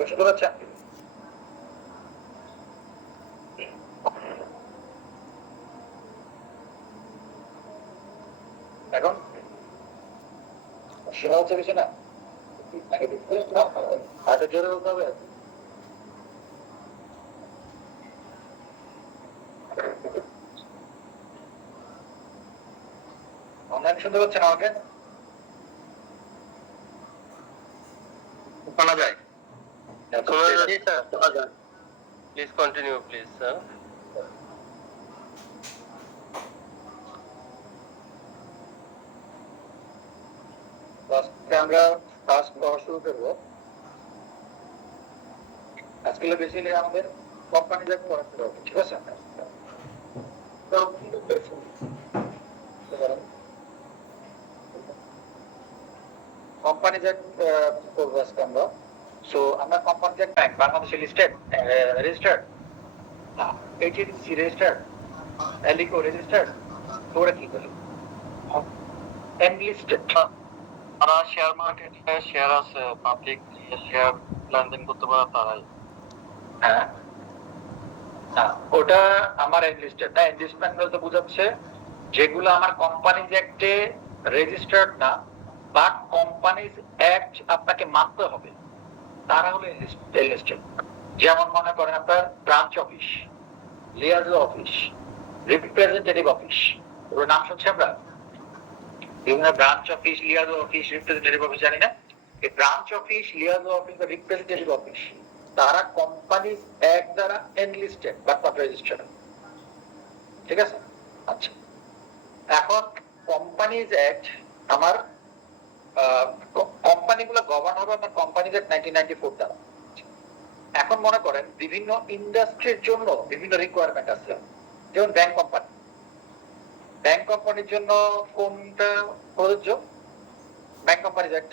বুঝতে পারছেন? এখন শোনা হচ্ছে কিছু না? আরেকটু জোরে বলতে হবে। অনলাইন শুনতে পাচ্ছেন আমাকে? শোনা যায়? Please continue, please, sir. আমরা ফার্স্ট পড়া শুরু করবো। আজকে বেসিক্যালি আমাদের কোম্পানি যাকে পড়াতে হবে, ঠিক আছে? কোম্পানি যাক করবো আজকে আমরা। সো আমরা কোম্পানি যাক ব্যাংক বাংলাদেশে লিস্টেড রেজিস্টার্ড, এইচএসসি রেজিস্টার্ড, এলিকো রেজিস্টার্ড, তোরা কি বলি এনলিস্টেড। তারা শেয়ার মার্কেটে শেয়ার আছে, পাবলিক শেয়ার লেনদেন করতে পারে তারাই। হ্যাঁ, ওটা আমার এনলিস্টেড না। এনলিস্টমেন্ট বলতে বোঝাচ্ছে যেগুলো আমার কোম্পানিজ অ্যাক্টে রেজিস্টার্ড না, বাট কোম্পানিজ অ্যাক্ট আপনাকে মানতে হবে, তারা হলো এনলিস্টেড। যেমন মনে করেন আপনার branch office, liaison office, representative office, ওর নাম শুনছি আমরা বিভিন্ন branch office, liaison office, representative office, জানি না। এই ব্রাঞ্চ অফিস, লিয়াজো অফিস বা রিপ্রেজেন্টেটিভ অফিস তারা কোম্পানিজ অ্যাক্ট দ্বারা এনলিস্টেড বাট নট রেজিস্টার্ড। ঠিক আছে? আচ্ছা, এখন কোম্পানিজ অ্যাক্ট আমার কোম্পানিগুলো গভর্ন হবে আমার কোম্পানিজ অ্যাক্ট 1994 দ্বারা। এখন মনে করেন বিভিন্ন ইন্ডাস্ট্রির জন্য বিভিন্ন রিকোয়ারমেন্ট আছে, যেমন ব্যাংক কোম্পানি। ব্যাংক কোম্পানির জন্য কোনটা প্রযোজ্য? Bank companies act.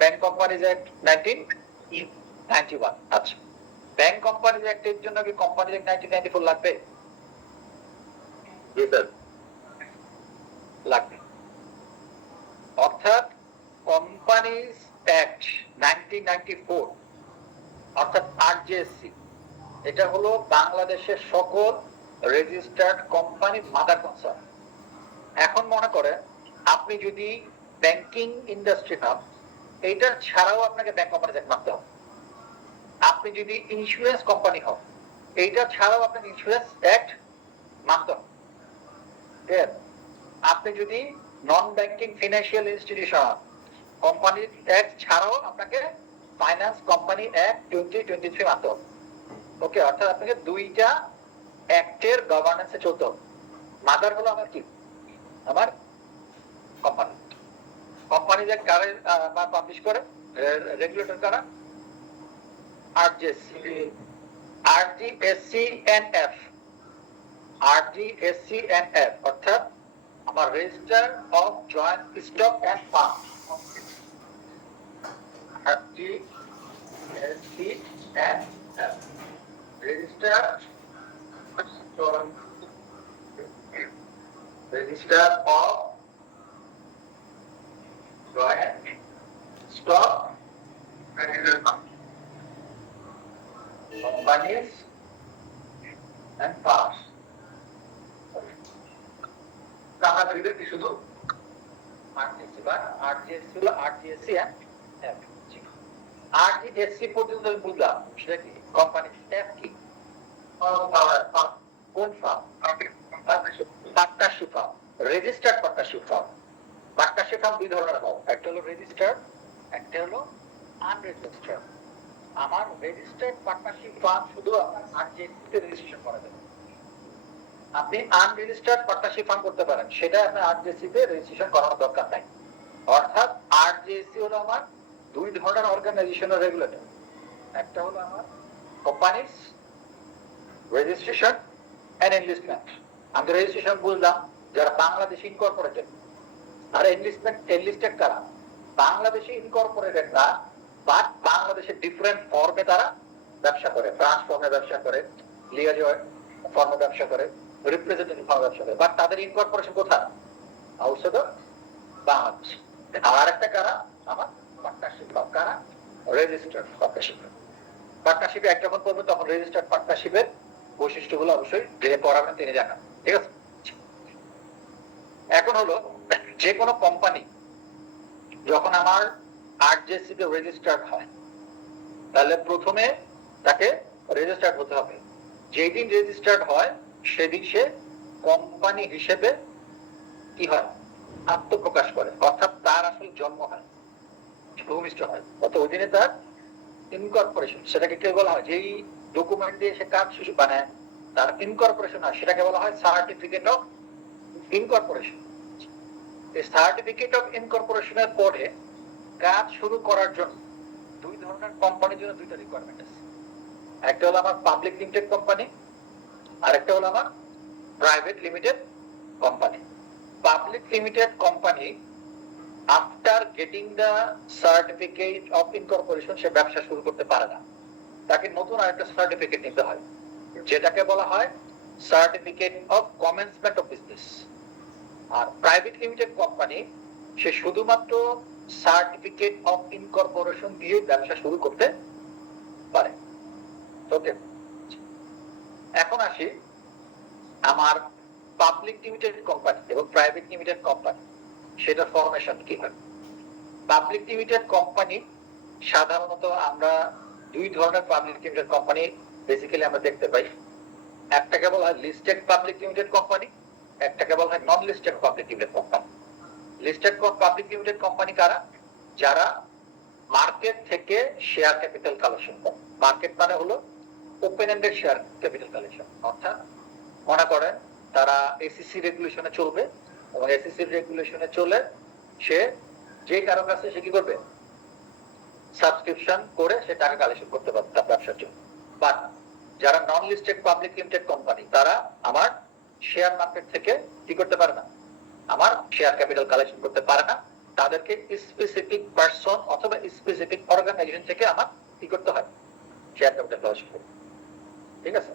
Bank companies act 1991। আচ্ছা, ব্যাংক কোম্পানিজ অ্যাক্টের জন্য কি কোম্পানিজ অ্যাক্ট 1994 লাগবে? লাগবে। অর্থাৎ কোম্পানিজ অ্যাক্ট 1994 অর্থাৎ আরজেএসসি, এটা হলো বাংলাদেশের সকল রেজিস্টার্ড কোম্পানির মাদার কনসার্ন। এখন মনে করেন আপনি যদি ব্যাংকিং ইন্ডাস্ট্রি হন, এইটা ছাড়াও আপনাকে ব্যাংক কোম্পানিজ অ্যাক্ট মানতে হবে। আপনি যদি ইন্স্যুরেন্স কোম্পানি হন, এইটা ছাড়াও আপনাকে ইন্স্যুরেন্স অ্যাক্ট মানতে হবে। আপনি যদি নন ব্যাংকিং ফিনান্সিয়াল ইনস্টিটিউশন হন, কোম্পানির অ্যাক্ট ছাড়াও আপনাকে ফাইন্যান্স কোম্পানি অ্যাক্ট 2023 মানতে হবে। ওকে, অর্থাৎ আপনাকে দুইটা অ্যাক্টের গভর্নেন্সে চলতে হবে। মাদার হলো আমার কি? আমার কোম্পানি। কোম্পানি যে কারে বা পাবলিশ করে রেগুলেটর কারা? RJSC, RJSC and F, RJSC and F অর্থাৎ আমার register of joint stock and fund, RJSC and F, register of joint stock companies and parts. কারা দিলে কি শুধু আরজিএসসি বা আরজিএসসি হলো আরজিএসসি এন্ড এফ। আরজিএসসি পর্যন্ত বুঝলাম, সেটা কি? কোম্পানি এফ কি? কোন farm? Partnership firm, registered partnership firm. Partnership firm দুই ধরনের হয়, একটা হলো রেজিস্টার্ড, একটা হলো আনরেজিস্টার্ড। আমার রেজিস্টার্ড পার্টনারশিপ ফার্ম শুধু আপনার আরজিএসসি তে রেজিস্ট্রেশন করা যাবে। আপনি আনরেজিস্টার্ড পার্টনারশিপ ফার্ম করতে পারেন, সেটা আপনার আরজিএসসি তে রেজিস্ট্রেশন করার দরকার নাই। অর্থাৎ আরজিএসসি হলো আমার দুই ধরনের অর্গানাইজেশনের রেগুলেটর। একটা হলো আমার কোম্পানিজ রেজিস্ট্রেশন এন্ড এনলিস্টমেন্ট। আমি রেজিস্ট্রেশন বুঝলাম যারা বাংলাদেশে ইনকর্পোরেটেড, আর এনলিস্টেড কারা? বাংলাদেশে ইনকর্পোরেটেড না, বাট বাংলাদেশের ডিফারেন্ট ফর্মে তারা ব্যবসা করে, ব্রাঞ্চ ফর্মে ব্যবসা করে, লিয়াজো ফর্মে ব্যবসা করে, রিপ্রেজেন্টেটিভ ফর্মে ব্যবসা করে, বাট তাদের ইনকর্পোরেশন কোথায়? Outside of Bangladesh. আর একটা কারা? আমার পার্টনারশিপ ফার্ম। কারা? Registered partnership. পার্টনারশিপে এক যখন করবেন তখন রেজিস্টার্ড পার্টনারশিপের বৈশিষ্ট্যগুলো অবশ্যই যিনি পড়াবেন তিনি জানান, ঠিক আছে? এখন হলো যে কোনো কোম্পানি যখন আমার আরজেসি তে রেজিস্টার্ড হয় তাহলে প্রথমে তাকে রেজিস্টার্ড হতে হবে। যেদিন রেজিস্টার্ড হয় সেদিন সে কোম্পানি হিসেবে কি হয়, আত্মপ্রকাশ করে, অর্থাৎ তার আসলে জন্ম হয়, ভূমিষ্ঠ হয়, অর্থাৎ ওই দিনে তার ইনকর্পোরেশন, সেটাকে কে বলা হয়, যেই ডকুমেন্ট দিয়ে সে কাজ শুরু বানায় তার ইনকর্পোরেশন হয়, সেটাকে বলা হয় সার্টিফিকেট অফ ইনকর্পোরেশন। এই সার্টিফিকেট অফ ইনকর্পোরেশনের পরে কাজ শুরু করার জন্য দুই ধরনের কোম্পানির জন্য দুইটা রিকোয়ারমেন্ট আছে। একটা হলো আমার পাবলিক লিমিটেড কোম্পানি, আর একটা হলো আমার private limited company. Public limited company after getting the certificate of incorporation সে ব্যবসা শুরু করতে পারে না, তাকে নতুন আরেকটা সার্টিফিকেট নিতে হয়, যেটাকে বলা হয় certificate of commencement of business. আর প্রাইভেট লিমিটেড কোম্পানি সে শুধুমাত্র সার্টিফিকেট অফ ইনকর্পোরেশন দিয়ে ব্যবসা শুরু করতে পারে। ওকে, এখন আসি আমার পাবলিক লিমিটেড কোম্পানি এবং প্রাইভেট লিমিটেড কোম্পানি, সেটা ফরমেশন কি হয়। পাবলিক লিমিটেড কোম্পানি সাধারণত আমরা দুই ধরনের পাবলিক লিমিটেড কোম্পানি বেসিক্যালি আমরা দেখতে পাই। একটাকে বলা হয় লিস্টেড পাবলিক লিমিটেড কোম্পানি, একটাকে বলা হয় নন listed public limited company. Listed public limited company কারা? যারা মার্কেট থেকে শেয়ার ক্যাপিটাল কালেকশন করে। মার্কেট মানে হলো open ended share capital collection, অর্থাৎ মনে করেন তারা এসিসি রেগুলেশনে চলবে এবং এসিসি রেগুলেশনে চলে সে যে কারো কাছে সে কি করবে, সাবস্ক্রিপশন করে সে টাকা কালেকশন করতে পারবে তার ব্যবসার জন্য। বাট যারা নন লিস্টেড পাবলিক লিমিটেড কোম্পানি তারা আমার শেয়ার মার্কেট থেকে কি করতে পারে না, আমার শেয়ার ক্যাপিটাল কালেকশন করতে পারে না, তাদেরকে স্পেসিফিক পারসন অথবা স্পেসিফিক অর্গানাইজেশন থেকে আমার কি করতে হয়, শেয়ার ক্যাপিটাল কালেকশন করতে, ঠিক আছে?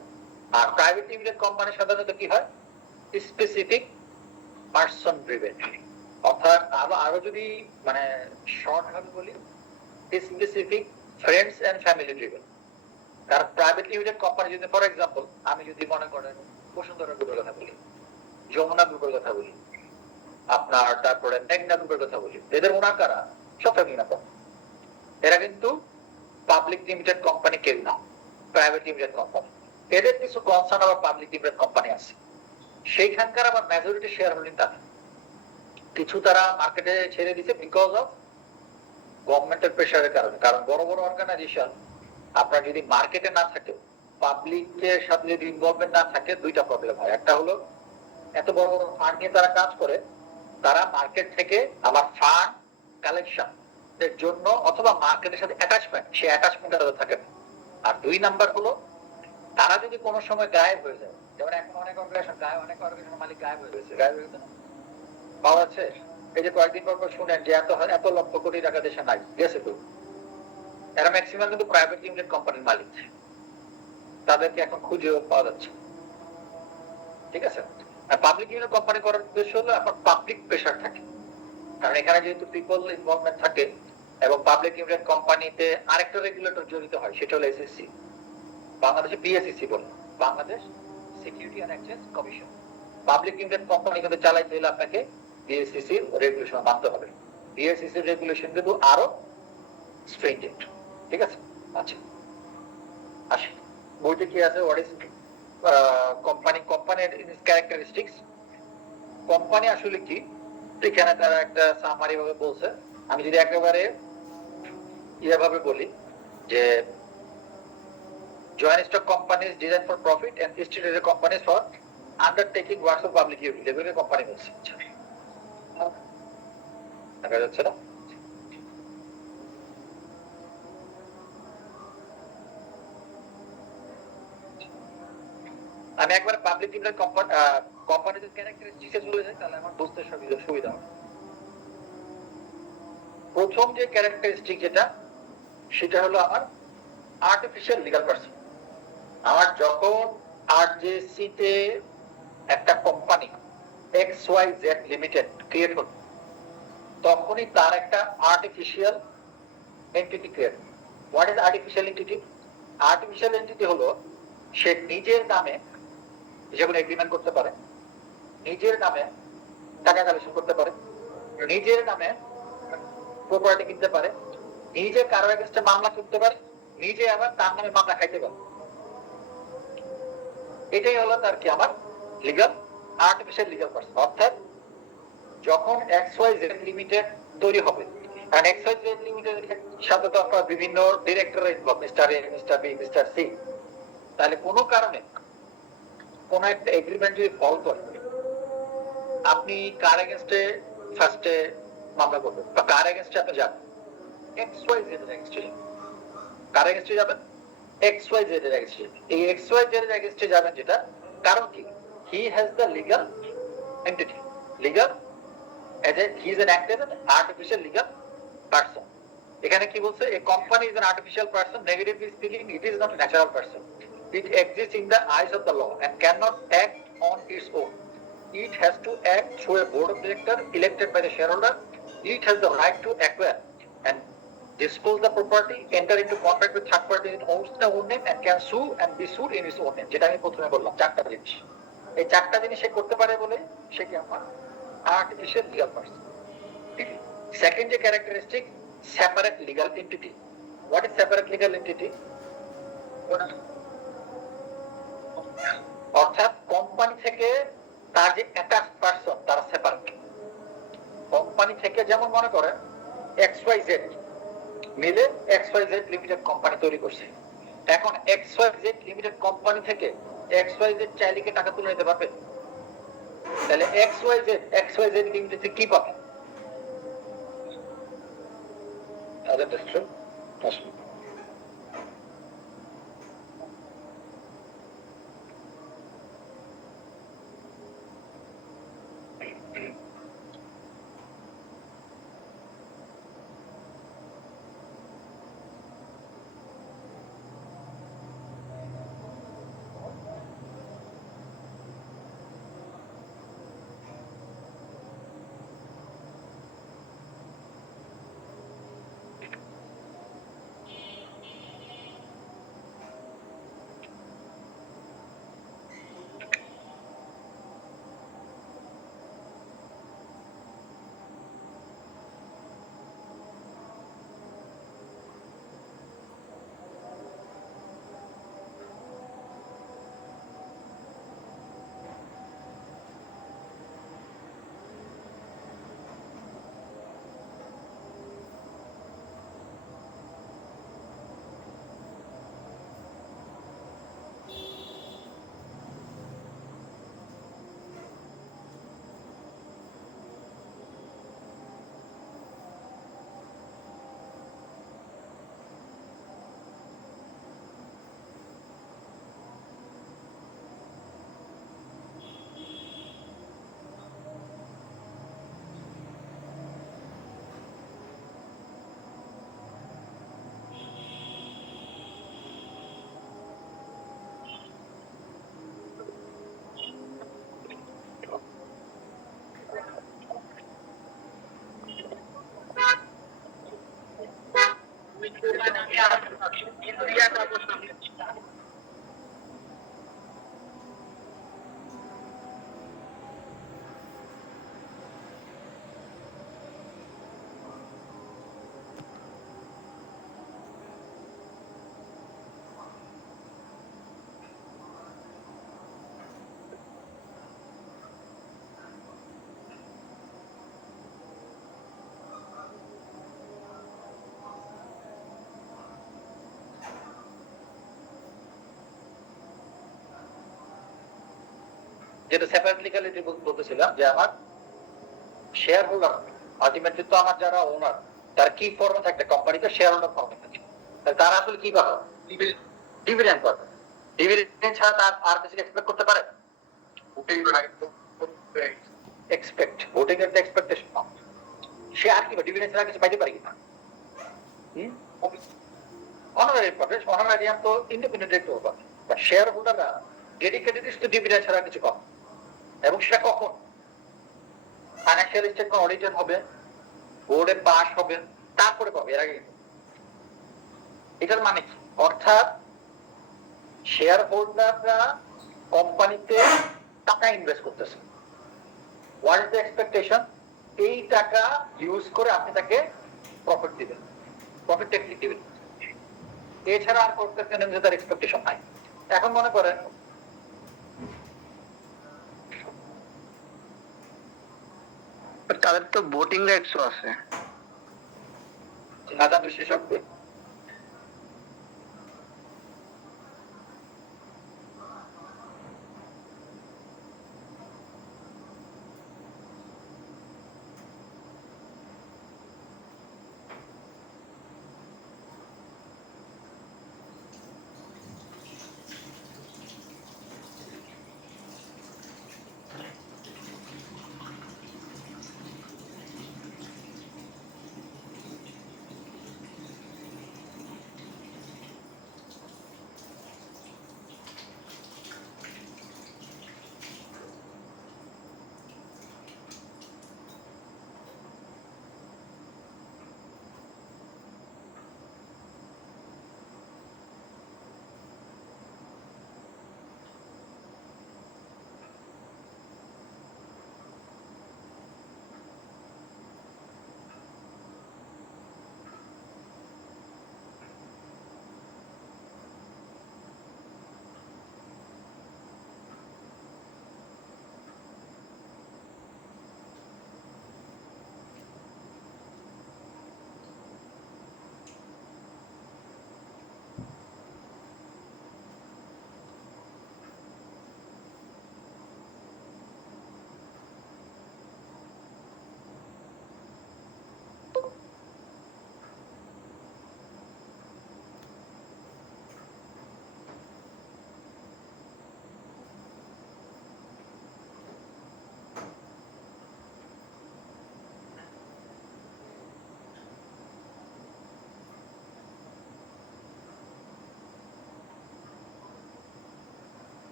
আর প্রাইভেট লিমিটেড কোম্পানি সাধারণত কি হয়, স্পেসিফিক পারসন ড্রিভেন, অর্থাৎ আরো যদি মানে শর্ট ভাবে বলি specific friends and family driven. কারণ প্রাইভেট লিমিটেড কোম্পানি যদি ফর এক্সাম্পল আমি যদি মনে করেন বসুন্ধরা গ্রুপের কথা বলি, যমুনা গ্রুপের কথা বলি, আপনার তারপরে মেঘনা গ্রুপের কথা বলি, এদের ওনাকারা সব ফ্যামিলি না, এরা কিন্তু পাবলিক লিমিটেড কোম্পানি কেউ না, প্রাইভেট লিমিটেড কোম্পানি। এদের কিছু কনসার্ন আবার পাবলিক লিমিটেড কোম্পানি আছে, সেইখানকার আবার মেজরিটি শেয়ার হোল্ডিং তাদের, কিছু তারা মার্কেটে ছেড়ে দিচ্ছে বিকজ অফ গভর্নমেন্টের প্রেসারের কারণে। কারণ বড় বড় অর্গানাইজেশন আপনার যদি মার্কেটে না থাকে, পাবলিকের সাথে যদি ইনভলভমেন্ট না থাকে, দুইটা প্রবলেম হয়। একটা হলো এত বড় বড় ফান্ড নিয়ে তারা কাজ করে, তারা মার্কেট থেকে আবার ফান্ড কালেকশন এর জন্য অথবা মার্কেটের সাথে অ্যাটাচমেন্ট, সেই অ্যাটাচমেন্ট তাদের থাকে না। আর দুই নাম্বার হলো তারা যদি কোনো সময় গায়েব হয়ে যায়, যেমন এখন অনেক অর্গানাইজেশন অনেক অর্গানাইজেশন মালিক গায়েব হয়ে গেছে, গায়েব হয়ে গেছে না, পাওয়া যাচ্ছে। এই যে কয়েকদিন পর শুনেন যে এত লক্ষ কোটি টাকা দেশে নাই, গেছে তো, এরা ম্যাক্সিমাম কিন্তু প্রাইভেট লিমিটেড কোম্পানির মালিক, তাদেরকে এখন খুঁজে পাওয়া যাচ্ছে, ঠিক আছে? আর পাবলিক লিমিটেড কোম্পানি করার উদ্দেশ্য হলো আপনার পাবলিক প্রেসার থাকে, কারণ এখানে যেহেতু পিপল ইনভলভমেন্ট থাকে এবং পাবলিক লিমিটেড কোম্পানিতে আরেকটা রেগুলেটর জড়িত হয়, সেটা হলো এসএসসি, বাংলাদেশে বিএসইসি বলে, Bangladesh security and exchange commission. Public limited company কিন্তু চালাইতে হলে আপনাকে বিএসইসি রেগুলেশন মানতে হবে। বিএসইসি রেগুলেশন কিন্তু আরো স্ট্রিংজেন্ট, ঠিক আছে? আচ্ছা আসি বইতে কি আছে, হোয়াট ইজ কোম্পানির ক্যারেক্টারিস্টিক্স। কোম্পানি আসলে কি, এখানে তারা একটা সামারি ভাবে বলছে। আমি যদি একেবারে ভাবে বলি যে joint stock companies designed for profit and instituted companies for undertaking works of public utility, এগুলোকে কোম্পানি বলছে। দেখা যাচ্ছে না? আমি একবার পাবলিক লিমিটেড কোম্পানির ক্যারেক্টারিস্টিক্সে চলে যাই, তাহলে আমার বুঝতে সুবিধা হবে। প্রথম যে ক্যারেক্টারিস্টিক যেটা, সেটা হলো আমার আর্টিফিশিয়াল লিগ্যাল পারসন। আমার যখন আরজেসি তে একটা কোম্পানি XYZ লিমিটেড ক্রিয়েট হলো, তখনই তার একটা artificial entity create. What is artificial entity? Artificial entity হলো সে নিজের নামে যেগুলো এগ্রিমেন্ট করতে পারে, নিজের নামে টাকা কালেকশন করতে পারে, নিজের নামে প্রপার্টি কিনতে পারে, নিজে কারো এগেইনস্টে মামলা করতে পারে, নিজে আবার তার নামে মামলা খাইতে পারে। এটাই হলো তার কি আমার লিগাল আর্টিফিশিয়াল লিগাল পার্সন। অর্থাৎ যখন XYZ লিমিটেড তৈরি হবে, কারণ XYZ লিমিটেড সাথে তো আপনার বিভিন্ন director involve, mister A, mister B, mister C. তাহলে কোনো কারণে কোন একটা এগ্রিমেন্ট যদি ফল করে, আপনি কার এগেইনস্টে ফার্স্টে মামলা করবেন বা কার এগেইনস্টে আপনি যাবেন? XYZ এর এগেইনস্টে। কার এগেইনস্টে যাবেন? XYZ এর এগেইনস্টে। এই XYZ এর এগেইনস্টে যাবেন যেটা, কারণ কি? He has the legal entity, legal he is an active and artificial legal person. এখানে কি বলছে? A company is an artificial person. Negatively speaking, it is not a natural person. It exists in the eyes of the law and cannot act on its own. It has to act through a board of directors elected by the shareholder. It has the right to acquire and dispose the property, enter into contract with third party in own name, and can sue and be sued in its own name. যেটা আমি প্রথমে বললাম, চারটা জিনিস। এই চারটা জিনিস সে করতে পারে বলে সে কি আমার artificial legal person. Second characteristic, separate legal entity. What is separate legal entity? অর্থাৎ কোম্পানি থেকে তার যে অ্যাটাচ পারসন তারা সেপারেট। কোম্পানি থেকে যেমন মনে করেন XYZ মিলে XYZ লিমিটেড কোম্পানি তৈরি করছে। এখন XYZ লিমিটেড কোম্পানি থেকে XYZ চাইলে কি টাকা তুলে নিতে পারবে? তাহলে XYZ লিমিটেড কি পাবে? যেটা সেপারেট লিগ্যালিটি বলতেছিলাম, যে আমার শেয়ার হোল্ডার আলটিমেটলি তো আমার যারা ওনার তার কি ফর্মে থাকবে, কোম্পানিতে শেয়ার হোল্ডার ফর্মে থাকে, তারা আসলে কি পাবে? ডিভিডেন্ড পাবে। ডিভিডেন্ড ছাড়া তার আর কিছু এক্সপেক্ট করতে পারে? এক্সপেক্ট ভোটিং এর এক্সপেকটেশন সে আর কি ডিভিডেন্ড ছাড়া কিছু পাইতে পারে কিনা? অনারারি পাবে। অনারারিয়াম তো ইন্ডিপেন্ডেন্ট ডিরেক্টর পাবে, বাট শেয়ার হোল্ডাররা ডেডিকেটেড টু ডিভিডেন্ড ছাড়া কিছু পাবে। এবং সেটা কখন? ফাইন্যান্সিয়াল স্টেটমেন্ট অডিটেড হবে, বোর্ডে পাস হবে, তারপরে পাবে, এর আগে। এটার মানে কি? অর্থাৎ শেয়ার হোল্ডাররা কোম্পানিতে টাকা ইনভেস্ট করতেছে, হোয়াট ইজ দ্য এক্সপেকটেশন? এই টাকা ইউজ করে আপনি তাকে প্রফিট দিবেন, প্রফিট টেকনিক দিবেন, এছাড়া আর করতেছেন যে তার এক্সপেকটেশন নাই। এখন মনে করেন তাদের তো ভোটিং রাইটসও আছে। আদান বিশেষজ্ঞ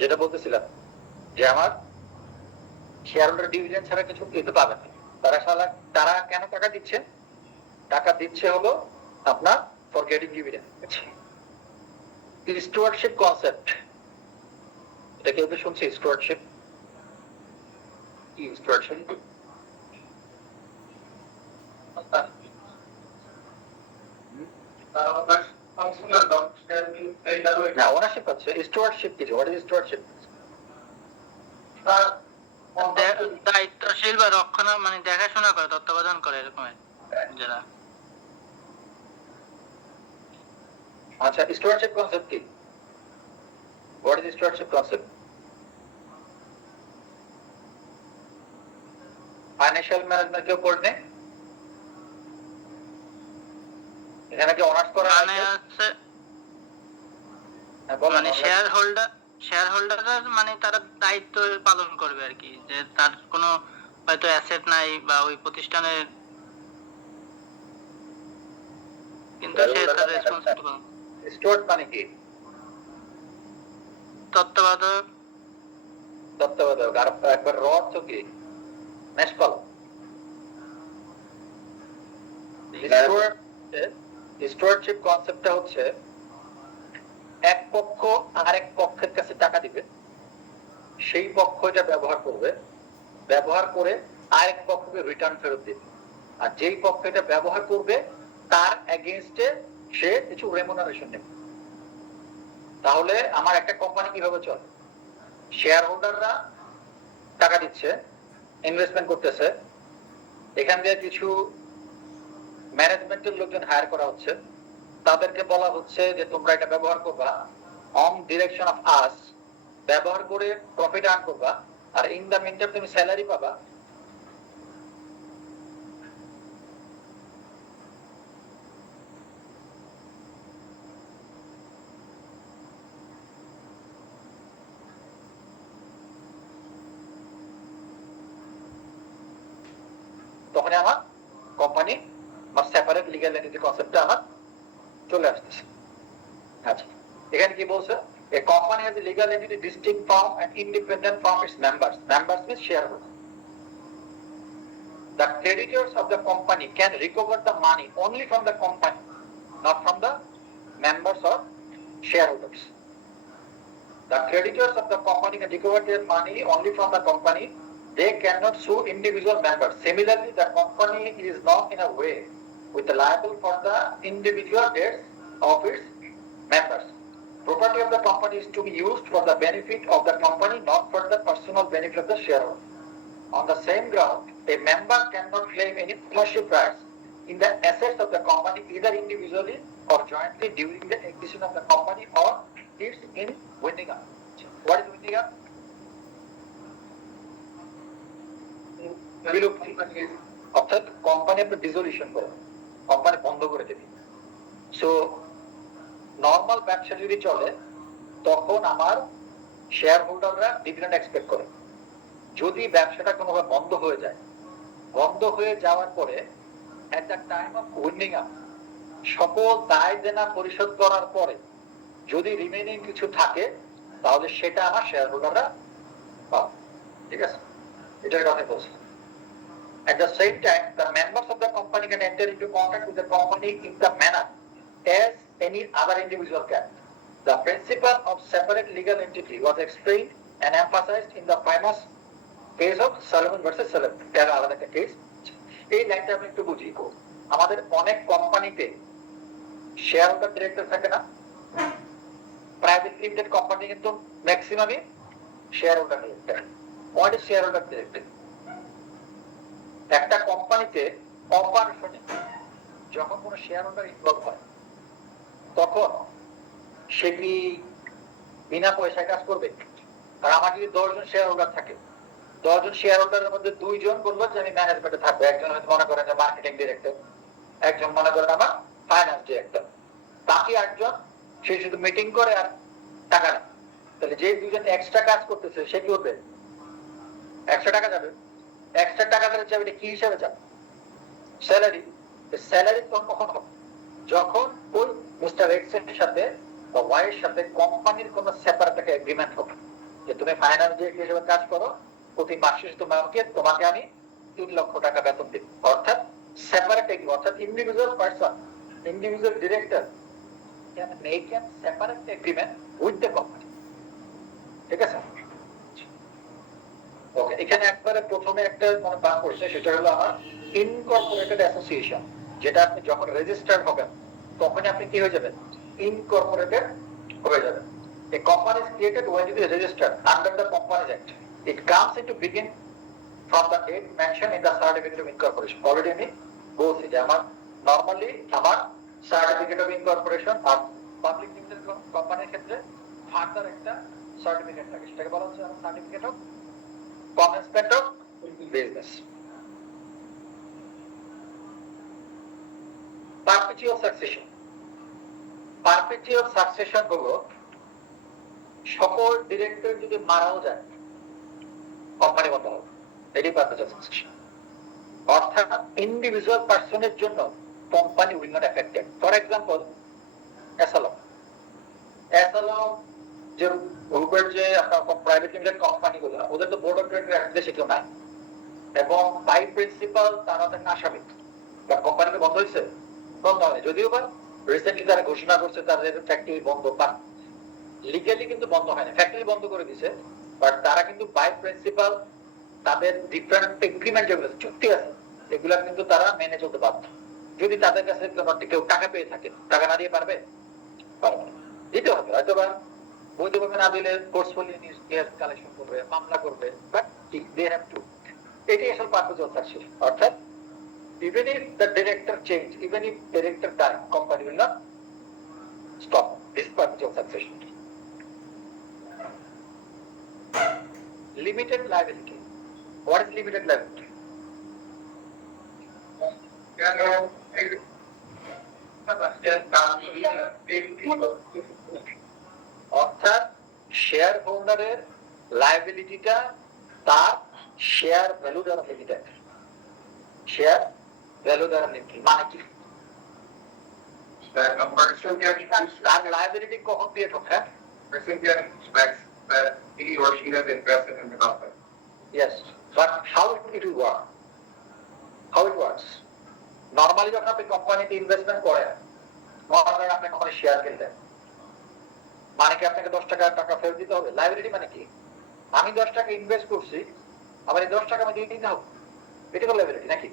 যেটা বলতেছিলাম যে আমার শেয়ার হোল্ডার ডিভিডেন্ড ছাড়া কিছু দিতে পাবে না। তারা কেন টাকা দিচ্ছে? টাকা দিচ্ছে হলো আপনার for getting dividend. Stewardship concept, এটা কেউ তো শুনছে? স্টুয়ার্ডশিপ কি? স্টুয়ার্ডশিপ না, ওনারশিপ আছে। স্টুয়ার্ডশিপ কিছু, হোয়াট ইজ স্টুয়ার্ডশিপ? দায়িত্বশীল বা রক্ষণা মানে দেখাশোনা করে, তত্ত্বাবধান করে এরকম যারা। আচ্ছা, স্টুয়ার্ডশিপ কনসেপ্ট কি? What is stewardship concept? Financial management কেউ পড়নে? এখানে কি অনার্স করা মানে আছে? মানে শেয়ার হোল্ডাররা মানে তারা দায়িত্ব পালন করবে আর কি, যে তার কোনো হয়তো অ্যাসেট নাই বা ওই প্রতিষ্ঠানের, কিন্তু সে তার রেসপন্সিবল। স্টুয়ার্ড মানে কি? তত্ত্বাবধায়ক। তত্ত্বাবধায়ক। আর একবার র অর্থ কি? মেষপাল। স্টুয়ার্ডশিপ কনসেপ্টটা হচ্ছে এক পক্ষ আরেক পক্ষের কাছে টাকা দিবে, সেই পক্ষ এটা ব্যবহার করবে, ব্যবহার করে আরেক পক্ষকে রিটার্ন ফেরত দিবে, আর যেই পক্ষ এটা ব্যবহার করবে তার এগেইনস্টে সে কিছু রেমুনারেশন নেবে। তাহলে আমার একটা কোম্পানি কিভাবে চলে? শেয়ার হোল্ডাররা টাকা দিচ্ছে, ইনভেস্টমেন্ট করতেছে, এখান দিয়ে কিছু ম্যানেজমেন্টের লোকজন হায়ার করা হচ্ছে, তাদেরকে বলা হচ্ছে যে তোমরা এটা ব্যবহার করবা অন ডিরেকশন অফ আস, ব্যবহার করে প্রফিট আর্ন করবা, আর ইন দা মিনটাইম তুমি স্যালারি পাবা। তখন আমার কোম্পানি বা সেপারেট লিগ্যাল এন্টিটি কনসেপ্টটা আমার চলে আসতেছে। আচ্ছা, এখানে কি বলছে? A company has a legal entity distinct from and independent from its members. Members means shareholders. The creditors of the company can recover the money only from the company, not from the members or shareholders. The creditors of the company can recover their money only from the company. They cannot sue individual members. Similarly, the company is not in a way with liable for the individual debts of its members. Property of the company is to be used for the benefit of the company, not for the personal benefit of the shareholder. On the same ground, a member cannot claim any ownership rights in the assets of the company either individually or jointly during the existence of the company or its in winding up. What is winding up? বিলুপ্তি। অর্থাৎ company আপনি dissolution করে company বন্ধ করে দেবে। So normal ব্যবসা যদি চলে তখন আমার শেয়ার হোল্ডাররা ডিভিডেন্ড এক্সপেক্ট করে। যদি ব্যবসাটা কোনোভাবে বন্ধ হয়ে যায়, বন্ধ হয়ে যাওয়ার পরে এট the time of winding up সকল দায় দেনা পরিশোধ করার পরে যদি রিমেইনিং কিছু থাকে তাহলে সেটা আমার শেয়ার হোল্ডাররা পাবে। ঠিক আছে, এটার কথা বলছি। At the same time, the members of the company can enter into contract with the company in the manner as any other individual can. The principle of separate legal entity was explained and emphasized in the famous case of Solomon versus Solomon. এর আলাদা একটা case. এই লাইনটা আমি একটু বুঝি। আমাদের অনেক কোম্পানিতে শেয়ার হোল্ডার ডিরেক্টর থাকে না? প্রাইভেট লিমিটেড কোম্পানি কিন্তু ম্যাক্সিমামই share holder director. What is share holder director? একটা কোম্পানিতে অপারেশনে যখন কোনো শেয়ার হোল্ডার ইনভলভ হয় তখন সে কি বিনা পয়সায় কাজ করবে? আর আমার যদি 10 জন শেয়ার হোল্ডার থাকে, 10 জন শেয়ার হোল্ডারের মধ্যে 2 জন বলবো যে আমি ম্যানেজমেন্টে থাকবো, একজন হয়তো মনে করেন যে মার্কেটিং ডিরেক্টর, একজন মনে করেন আমার ফাইন্যান্স ডিরেক্টর, বাকি 8 জন সে শুধু মিটিং করে আর টাকা নেয়। তাহলে যে 2 জন এক্সট্রা কাজ করতেছে সে কি করবে? এক্সট্রা টাকা যাবে। এক্সট্রা টাকা দিলে যাবে কি হিসাবে যাবে? স্যালারি। স্যালারি কখন হবে? যখন ওই মিস্টার এক্স এর সাথে বা ওয়াই এর সাথে কোম্পানির কোনো সেপারেট একটা এগ্রিমেন্ট হবে যে তুমি ফাইন্যান্স ডিরেক্টর হিসেবে কাজ করো, প্রতি মাসে তোমাকে আমি 3 লক্ষ টাকা বেতন দেব। অর্থাৎ সেপারেট এগ্রিমেন্ট, অর্থাৎ individual person, individual director can make a separate agreement with the company. ঠিক আছে? ওকে, এখানে একবারে প্রথমে একটা মনে বাদ করছে, সেটা হলো আমার ইনকর্পোরেটেড অ্যাসোসিয়েশন। যেটা আপনি যখন রেজিস্টার্ড হবেন তখনই আপনি কি হয়ে যাবেন? ইনকর্পোরেটেড হয়ে যাবেন। A company is created when it is registered under the Companies Act. It comes into being from the date mentioned in the certificate of incorporation. Already আমি বলছি যে আমার নরমালি আমার সার্টিফিকেট অফ ইনকর্পোরেশন আর public limited কোম্পানির ক্ষেত্রে further একটা certificate থাকে, সেটাকে বলা হচ্ছে আমার certificate of commencement of business. Perpetual succession. Perpetual succession হলো সকল ডিরেক্টর যদি মারাও যায় কোম্পানি বন্ধ হবে, এটি perpetual succession। অর্থাৎ ইন্ডিভিজুয়াল পার্সনের জন্য company will not affected. For example এসালম যে গ্রুপের যে আপনার প্রাইভেট লিমিটেড কোম্পানি গুলো, ওদের তো বোর্ড অফ ডিরেক্টর এক দেশে কেউ নাই, এবং বাই প্রিন্সিপাল তারা তো আসামি। কোম্পানিকে বন্ধ হয়েছে? বন্ধ হয়নি, যদিও বা রিসেন্টলি তারা ঘোষণা করছে তাদের ফ্যাক্টরি বন্ধ, বাট লিগালি কিন্তু বন্ধ হয়নি। ফ্যাক্টরি বন্ধ করে দিছে, বাট তারা কিন্তু বাই প্রিন্সিপাল তাদের ডিফারেন্ট এগ্রিমেন্ট যেগুলো চুক্তি আছে এগুলা কিন্তু তারা মেনে চলতে বাধ্য। যদি তাদের কাছে কেউ টাকা পেয়ে থাকে, টাকা না দিয়ে পারবে? পারবে না, দিতে হবে। হয়তো বা বৈধভাবে না দিলে ফোর্সফুলি কালেকশন করবে, মামলা করবে, বাট দে হ্যাভ টু। এটাই আসলে পারপাস থাকছে। অর্থাৎ even if the director change, even if director die, company will not stop. This is purpose of succession. Limited liability. What is limited liability? অর্থাৎ share হোল্ডারের লাইবিলিটিটা তার শেয়ার ভ্যালু দ্বারা limited. Share value দ্বারা limited মানে কি? তার liability কখন create হবে? recipient expects that he or she has invested in the company. Yes, but how it will work? How it works? Normally যখন আপনি কোম্পানিতে ইনভেস্টমেন্ট করেন, মনে করেন আপনি কোম্পানি শেয়ার কিনলেন, মানে কি আপনাকে 10 টাকা ফেরত দিতে হবে? লাইবিলিটি মানে কি? আমি 10 টাকা ইনভেস্ট করছি, আবার এই 10 টাকা আমি দিয়ে দিতে হবে, এটা হলো লাইবিলিটি নাকি?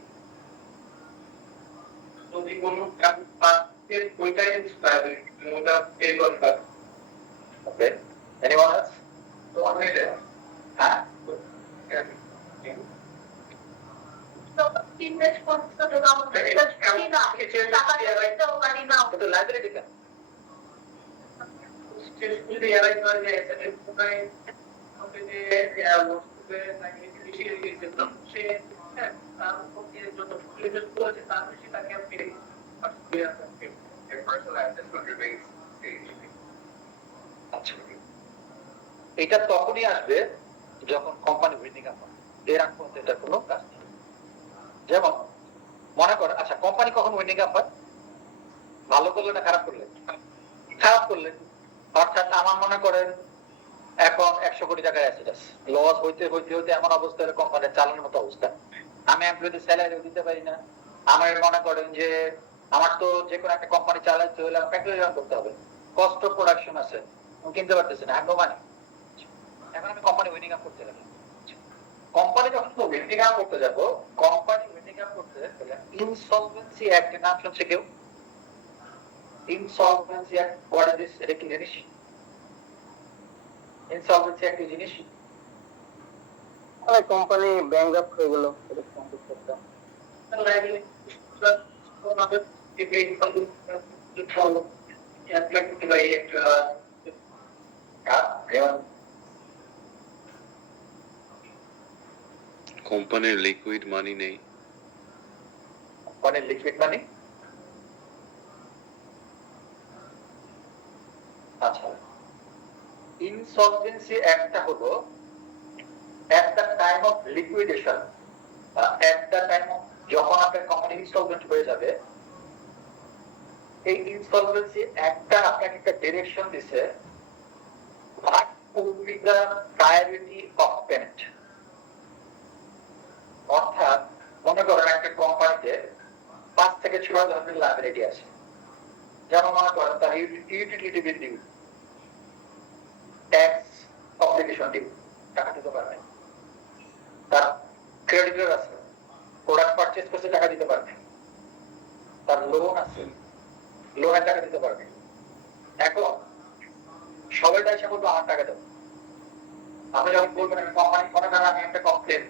যদি কোনো কাজের ওইটাই liability, ওটা পে করতে হবে। ওকে, এনিওয়ান এলস? তো আমি হ্যাঁ, ইনভেস্ট করতে তো কিন্তু লাইবিলিটি কেন? যদি এরাই করে যে এসেটের কোথায় হবে যে বস্তুতে নাকি কৃষি দিয়েছিলাম সে তার পক্ষে যত ইনভেস্ট করেছে তার বেশি তাকে আপনি personal assets will remain আচ্ছা, এটা তখনই আসবে যখন কোম্পানি উইনিং আপ হয়, এর আগ পর্যন্ত এটা কোনো কাজ নেই। যেমন মনে করেন, আচ্ছা কোম্পানি কখন উইনিং আপ হয়? ভালো করলে না খারাপ করলে? খারাপ করলে। অর্থাৎ আমার মনে করেন এখন 100 কোটি টাকার অ্যাসেট আছে, লস হইতে হইতে হইতে এমন অবস্থা হলো কোম্পানি চালানোর মতো অবস্থা, আমি এমপ্লয়ীদের স্যালারিও দিতে পারি না, আমার মনে করেন যে আমার তো যে কোনো একটা কোম্পানি চালাতে হলে ফ্যাক্টরি রান করতে হবে, কস্ট অফ প্রোডাকশন আছে, আমি কিনতে পারতেছি না, নো মানি। এখন আমি কোম্পানি উইনিং আপ করতে লাগি। কোম্পানি যখন উইনিং আপ করতে যাব, কোম্পানি উইনিং আপ করতে গেলে ইনসলভেন্সি অ্যাক্ট নাম শুনছে কেউ? Insolvency act, what is this? এটা কি জিনিস? ইনসলভেন্সি অ্যাক্ট কি জিনিস? কোম্পানি ব্যাংকরাপ্ট হয়ে গেল, কোম্পানির লিকুইড মানি নেই। কোম্পানির লিকুইড মানি? আচ্ছা, ইনসলভেন্সি অ্যাক্টটা হলো at the time of liquidation, at the time of যখন আপনার কোম্পানি ইনসলভেন্ট হয়ে যাবে, এই ইনসলভেন্সি অ্যাক্টটা আপনাকে একটা ডিরেকশন দিছে, what would be the priority of payment। অর্থাৎ মনে করেন একটা কোম্পানিতে 5 থেকে 6 ধরনের লায়াবিলিটি আছে, যেমন মনে করেন তার utility bill due, tax obligation due, টাকা দিতে পারবে, তার ক্রেডিটর আছে, প্রোডাক্ট পারচেজ করতে টাকা দিতে পারবে, তার লোন আছে, লোনের টাকা দিতে পারবে। এখন সবাই টাইসা বলবো আমার টাকা দেবো, আপনি যখন বলবেন আমি কোম্পানি, মনে করেন আমি একটা কোম্পানির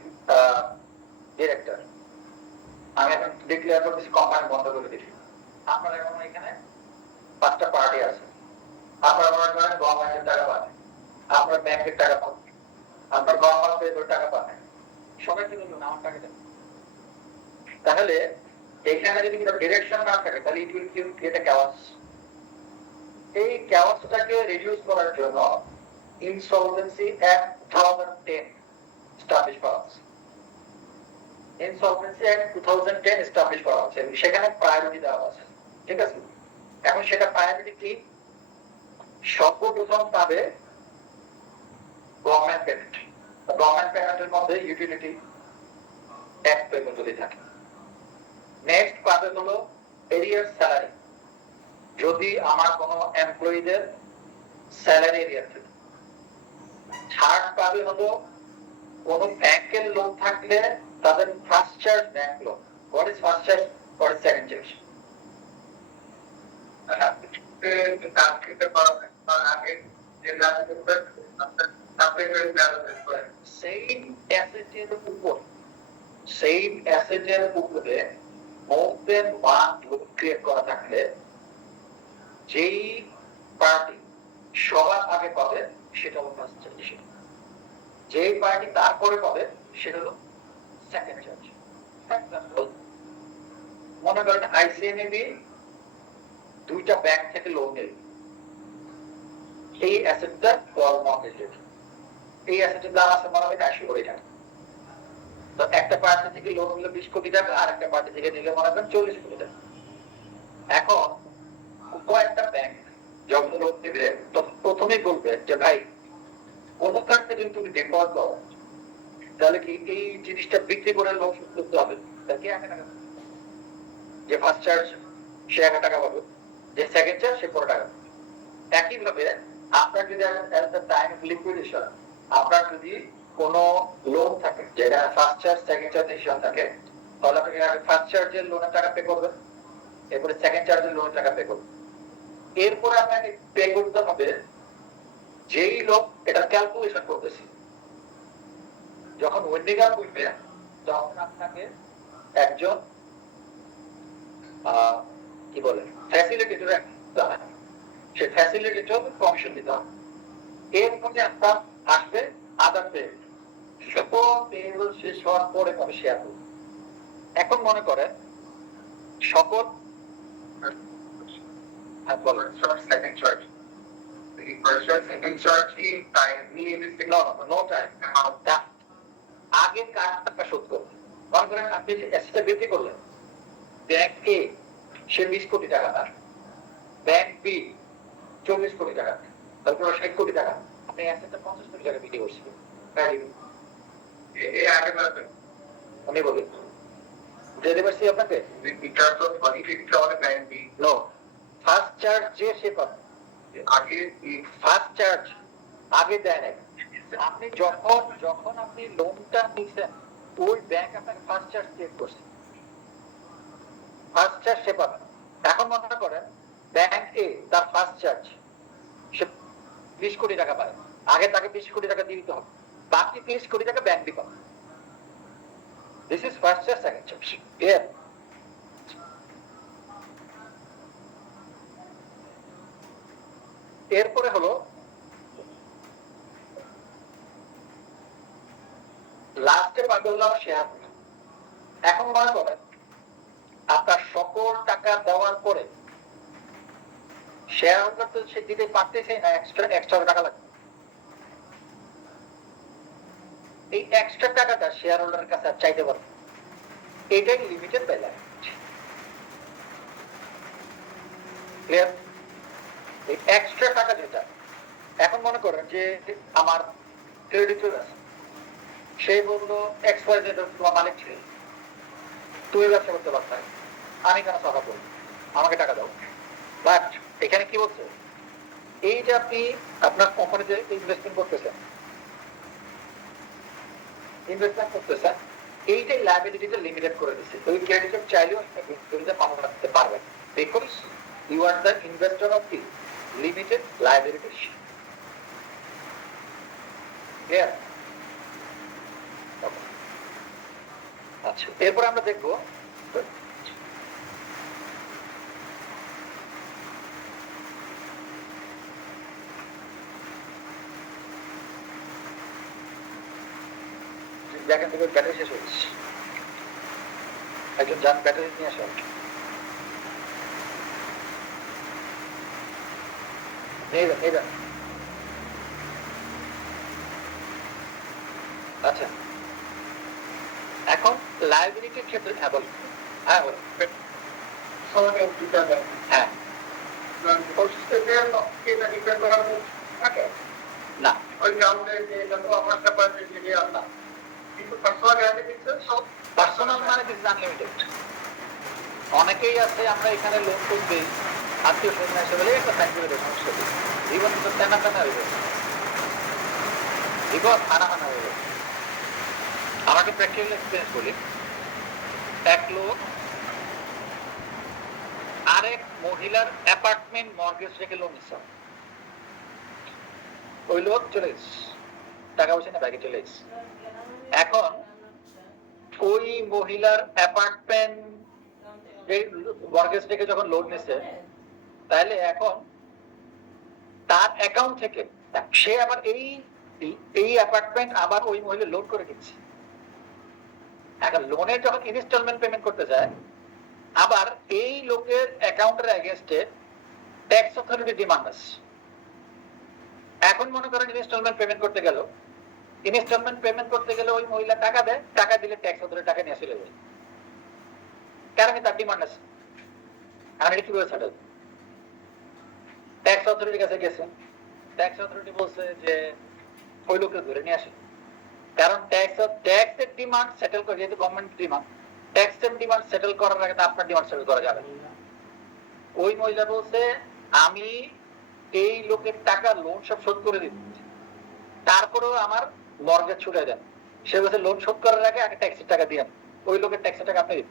ডিরেক্টর, আমি এখন ডিক্লেয়ার করতেছি কোম্পানি বন্ধ করে দিচ্ছি, আপনার এখন এখানে 5টা পার্টি আছে, আপনার মনে করেন গভর্নমেন্টের টাকা পাবে, আপনার ব্যাংকের টাকা পাবে, আপনার গভর্নমেন্টের টাকা পাবে, সবাই কি বলবেন আমার টাকা দেন। তাহলে এখানে যদি কোনো ডিরেকশন না থাকে তাহলে it will create a chaos। এই chaosটাকে রিডিউস করার জন্য ইনসলভেন্সি অ্যাক্ট 2010 এস্টাবলিশ করা হয়েছে। ইনসলভেন্সি অ্যাক্ট 2010 এস্টাবলিশ করা হয়েছে, সেখানে প্রায়োরিটি দেওয়া আছে, ঠিক আছে? এখন সেটা প্রায়োরিটি কি? সর্বপ্রথম পাবে গভর্নমেন্ট পেমেন্ট, গভর্নমেন্ট পেমেন্টের মধ্যে ইউটিলিটি ট্যাক্স পেমেন্ট যদি থাকে। নেক্সট পাবে হলো এরিয়ার স্যালারি, যদি আমার কোনো এমপ্লয়ীদের স্যালারি এরিয়া থাকে। থার্ড পাবে হলো কোনো ব্যাংকের লোন থাকলে তাদের first charge bank loan. What is first charge, what is second charge? Same অ্যাসেটের উপর, সেম অ্যাসেটের উপরে more than one loan create করা থাকলে যেই পার্টি সবার আগে পাবে সেটা হলো ফার্স্ট চার্জ, যেই পার্টি তারপরে পাবে সেটা হলো সেকেন্ড চার্জ। এক্সাম্পল, মনে করেন আইসিএমএবি 2টা ব্যাংক থেকে লোন নিল, এই অ্যাসেটটা কল মর্গেজের, এই অ্যাসেটের দাম আছে মনে হয় 80 কোটি টাকা। তো একটা পার্টি থেকে লোন নিল 20 কোটি টাকা, আর একটা পার্টি থেকে নিলে মনে করেন 40 কোটি টাকা। এখন কয়েকটা ব্যাংক যখন লোন দিবে তখন প্রথমেই বলবে ভাই কোন কারণে যদি তুমি ডিফল্ট দাও তাহলে কি এই জিনিসটা বিক্রি করে লোক শোধ করতে হবে, তা কি 1 টাকা যে ফার্স্ট চার্জ সে 1 টাকা পাবে, যে সেকেন্ড চার্জ সে 4 টাকা। একই ভাবে আপনার যদি at the time of liquidation আপনার যদি কোনো লোন থাকে যেটা ফার্স্ট চার্জ সেকেন্ড চার্জ হিসাব থাকে, তাহলে আপনি ফার্স্ট চার্জের লোনের টাকা পে করবেন, এরপরে সেকেন্ড চার্জের লোনের টাকা পে করবেন, এরপরে আপনাকে পে করতে হবে যেই লোক এটা ক্যালকুলেশন করতেছে। যখন ওয়েন্ডিং আপ হইবে তখন আপনাকে একজন কি বলে ফ্যাসিলিটেটর সে ফ্যাসিলিটেটর কমিশন দিতে হবে। এরপরে আপনার আসবে আদার পে, সকল পেরোল শেষ হওয়ার পরে কবে শেয়ার করবে। এখন মনে করেন সকল second charge. The first charge, second charge কি time নিয়ে নিচ্ছে? নো টাইম, আগে কার টাকা শোধ করবে। মনে করেন আপনি যে অ্যাসেটটা বিক্রি করলেন, ব্যাংক এ সে 20 কোটি টাকা তার, ব্যাংক বি 40 কোটি টাকা, তারপর 60 কোটি টাকা, আপনি অ্যাসেটটা 50 কোটি টাকা বিক্রি করছিলেন, এই আগে বলবেন আমি বলি যে দেবাসী আপনাকে because of money fixed on a bank B no first charge যে সে পাবে, আগে ফার্স্ট চার্জ আগে দেয় না। আপনি যখন আপনি লোনটা নিছেন ওই ব্যাংক আপনাকে ফার্স্ট চার্জ পে করছে, ফার্স্ট চার্জ সে পাবে। এখন মনে করেন ব্যাংক এ তার ফার্স্ট চার্জ সে 20 কোটি টাকা পায়, আগে তাকে 20 কোটি টাকা দিয়ে দিতে হবে, বাকি 30 কোটি টাকা ব্যাংক দিতে হবে। This is first charge second charge clear. এরপরে হলো লাস্টে পাবে হলো শেয়ার। এখন মনে করেন আপনার সকল টাকা দেওয়ার পরে শেয়ার হোল্ডার তো সে দিতে পারতেছে না, এক্সট্রা টাকা লাগবে। এই এক্সট্রা টাকাটা শেয়ার হোল্ডারের কাছে আর চাইতে পারবে, এটাই লিমিটেড ব্যালেন্স। ক্লিয়ার? এই এক্সট্রা টাকা যেটা, এখন মনে করেন যে আমার ক্রেডিটর আছে, সে বললো XYZ তোমার মালিক ছিল, তুই ব্যবসা করতে পারতাম, আমি কেন সাফা করবো, আমাকে টাকা দাও। বাট এখানে কি বলছে, এই যে আপনি আপনার কোম্পানিতে ইনভেস্টমেন্ট করতেছেন এইটাই লায়াবিলিটিতে লিমিটেড করে দিচ্ছে। ওই ক্রেডিটর চাইলেও পালন রাখতে পারবেন, because you are the investor of the limited liability. Clear? আচ্ছা, এরপর আমরা দেখবো দেখেন থেকে ব্যাটারি শেষ হয়েছে, একজন যান ব্যাটারি নিয়ে আসেন। আচ্ছা, এখন লায়াবিলিটির ক্ষেত্রে হ্যাঁ বল, হ্যাঁ বল, সবাই দিতে হবে হ্যাঁ থাকে না ওই গ্রাউন্ডে যে যত আমার ব্যাপারে যে আল্লাহ কিন্তু পার্সোনাল গ্যারান্টি দিচ্ছে সব পার্সোনাল মানে দিস আনলিমিটেড। অনেকেই আছে আমরা এখানে লোন টোন দিই, আত্মীয় স্বজন এসে বলে একটা সাইন করে দেয়, সমস্যা নেই, জীবন তো টানা টানা হয়ে যাবে, জীবন হানা হানা হয়ে যাবে। আমাকে প্র্যাকটিক্যাল এক্সপিরিয়েন্স বলি, এক লোক আরেক মহিলার অ্যাপার্টমেন্ট মর্গেজ রেখে লোন নিচ্ছে, ওই লোক চলে গেছে, টাকা পয়সা না ব্যাগে চলে গেছে। এখন ওই মহিলার অ্যাপার্টমেন্ট মর্গেজ রেখে যখন লোন নিচ্ছে, তাহলে এখন তার অ্যাকাউন্ট থেকে সে আবার এই অ্যাপার্টমেন্ট আবার ওই মহিলা লোন করে দিচ্ছে। এখন লোনের যখন ইনস্টলমেন্ট পেমেন্ট করতে যায়, আবার এই লোকের অ্যাকাউন্টের এগেইনস্টে ট্যাক্স অথরিটি ডিমান্ড আছে। এখন মনে করেন ইনস্টলমেন্ট পেমেন্ট করতে গেল, ওই মহিলা টাকা দেয়, টাকা দিলে ট্যাক্স অথরিটি টাকা নিয়ে চলে যায়, কারণ তার ডিমান্ড আছে। এখন এটা কিভাবে সেটেল? ট্যাক্স অথরিটির কাছে গেছে, ট্যাক্স অথরিটি বলছে যে ওই লোককে ধরে নিয়ে আসে, কারণ ট্যাক্সের ডিমান্ড সেটেল করে, যেহেতু গভর্নমেন্ট ডিমান্ড, ট্যাক্সের ডিমান্ড সেটেল করার আগে তো আপনার ডিমান্ড সেটেল করা যাবে না। ওই মহিলা বলছে আমি এই লোকের টাকা লোন সব শোধ করে দিব, তারপরেও আমার মর্গেজ ছুটে দেন। সে বলছে লোন শোধ করার আগে আগে ট্যাক্সের টাকা দিয়ে ওই লোকের ট্যাক্সের টাকা আপনি দিন।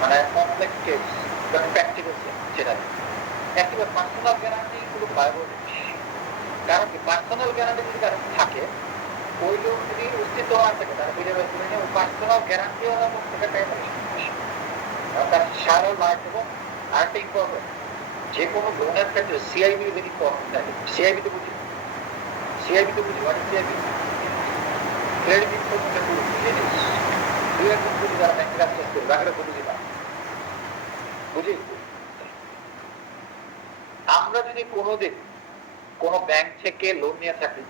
মানে কমপ্লেক্স কেস, প্র্যাকটিক্যাল সেটা একেবারে পার্সোনাল গ্যারান্টি গুলো ভয়াবহ জিনিস। কারণ কি পার্সোনাল গ্যারান্টি যদি কারণ থাকে, ওই লোক যদি অস্তিত্ব না থাকে তারা ফিরে বের করে নিয়ে ওই পার্সোনাল গ্যারান্টি ওরা মুখ থেকে টাকা তার সারা লাইফ। এবং আরেকটা ইম্পর্টেন্ট, যে কোনো লোনের ক্ষেত্রে সিআইবি ভেরি ইম্পর্টেন্ট থাকে। সিআইবি তো বুঝি, সিআইবি তো বুঝি, মানে সিআইবি ক্রেডিট ইনফরমেশন জিনিস দুই একজন বুঝি যারা ব্যাংকের কাজ করবে, বাকিরা বুঝি না বুঝি। আমরা যদি কোনোদিন কোনো ব্যাংক থেকে লোন নিয়ে থাকি,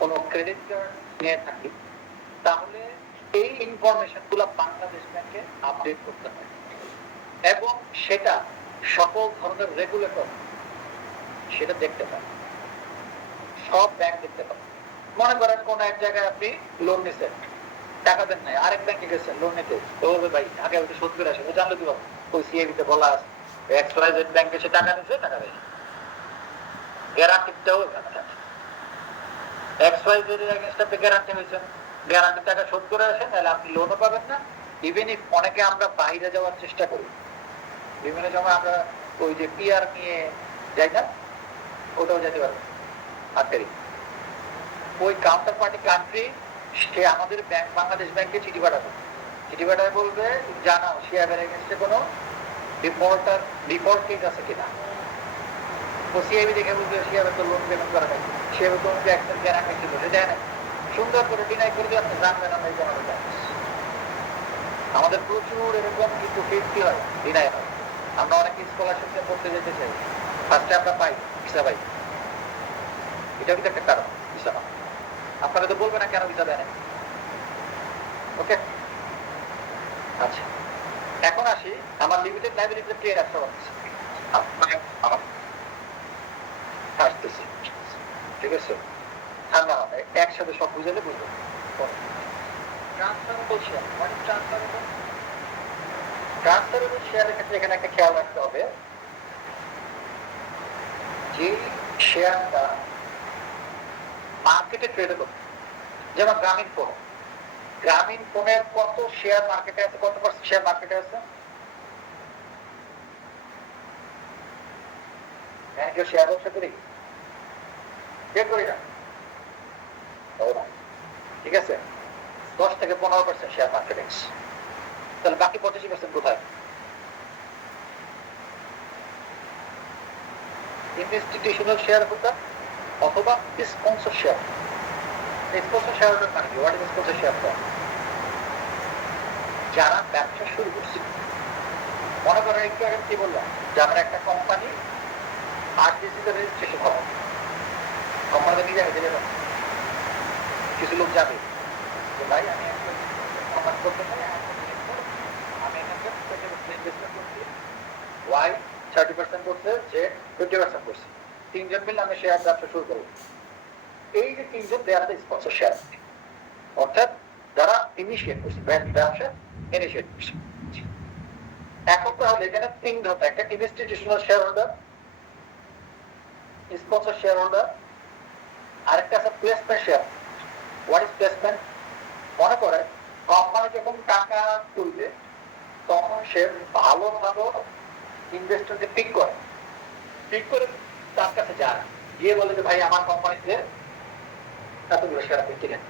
কোনো ক্রেডিট কার্ড নিয়ে থাকি, তাহলে এই ইনফরমেশন গুলো বাংলাদেশ ব্যাংকে আপডেট করতে হয় এবং সেটা সকল ধরনের রেগুলেটর সেটা দেখতে পায়, সব ব্যাংক দেখতে পায়। মনে করেন কোন এক জায়গায় আপনি লোন নিছেন, টাকা দেন নাই, আরেক ব্যাংকে গেছেন লোন নিতে, তো বলবে ভাই আগে ওটা শোধ করে আসে, ও জানলে কি পাবো, ওই সিএবিতে বলা আছে XYZ ব্যাংকে সে টাকা নিছে, টাকা দেয়, গ্যারান্টিটাও এখানে থাকে। XYZ এর এগেইনস্ট আপনি গ্যারান্টি হয়েছেন, গ্যারান্টি টাকা শোধ করে আসেন, তাহলে আপনি লোনও পাবেন না। ইভেন ইফ অনেকে আমরা বাইরে যাওয়ার চেষ্টা করি, বিভিন্ন সময় আমরা ওই যে পিআর নিয়ে যাই না, ওটাও যেতে পারবে আটকারি। ওই কাউন্টার পার্টি কান্ট্রি সে আমাদের ব্যাংক বাংলাদেশ ব্যাংকে চিঠি পাঠাবে, চিঠি পাঠায় বলবে জানাও শেয়ারের এগেইনস্টে কোনো ডিফল্ট কেস আছে কিনা। ও সিআইবি দেখে বুঝবে শেয়ারের তো লোন পেমেন্ট করা নাই, শেয়ার তো একটা গ্যারান্টি ছিল, সে দেয় না, সুন্দর করে ডিনাই করে দিয়ে আপনি জানবেন আমরা এই জানাতে চাই। আমাদের প্রচুর এরকম কিন্তু ফিফটি হয়, ডিনাই হয়। আমরা অনেকে স্কলারশিপে পড়তে যেতে চাই, ফার্স্টে আমরা পাই ভিসা পাই, এটা কিন্তু একটা কারণ ভিসা না। আপনারা তো বলবেন না কেন ভিসা দেয় না। ওকে, আচ্ছা এখন আসি আমার লিমিটেড লাইব্রেরিতে প্লে রাখতে পারছি আসতেছি, ঠিক আছে? ঠান্ডা মাথায় একসাথে সব বুঝালে বুঝবো। ট্রান্সফারেবল শেয়ার, মানে ট্রান্সফারেবল শেয়ারের ক্ষেত্রে এখানে একটা খেয়াল রাখতে হবে, যে শেয়ারটা মার্কেটে ট্রেড করবে, যেমন গ্রামীণ ফোনের কত শেয়ার মার্কেটে আছে, কত পার্সেন্ট শেয়ার মার্কেটে আছে? কেউ শেয়ার ব্যবসা করি কে করি না, ঠিক আছে? 10 থেকে 15% শেয়ার মার্কেটে, তাহলে বাকি 85% কোথায়? ইনস্টিটিউশনাল শেয়ার হোল্ডার অথবা sponsor share. Sponsor share holder মানে কি? What is sponsor share? যারা ব্যবসা শুরু করছে, মনে করেন একটু আগে কি বললাম যে আমরা একটা কোম্পানি আরটিসিতে রেজিস্ট্রেশন হবে, কোম্পানিতে নিয়ে যাবে, দেবে না, কিছু লোক যাবে যে ভাই আমি কোম্পানি করতে চাই, আমি এখানে ইনভেস্টমেন্ট করছি, ওয়াই 30% করছে, যে 20% করছে, তিনজন মিলে আমি শেয়ার ব্যবসা শুরু করবো। এই যে তিনজন দেয়ার স্পন্সর শেয়ার, অর্থাৎ যারা ইনিশিয়েট করছে, ব্যবসা ইনিশিয়েট করছে। এখন তাহলে এখানে তিন ধরনের, একটা institutional share holder, sponsor share holder, আরেকটা আছে placement share. What is placement? মনে করে কোম্পানি যখন টাকা তুলবে তখন সে ভালো ভালো ইনভেস্টরকে পিক করে তার কাছে যায়, গিয়ে বলে যে ভাই আমার কোম্পানিতে এতগুলো শেয়ার আপনি কিনেন,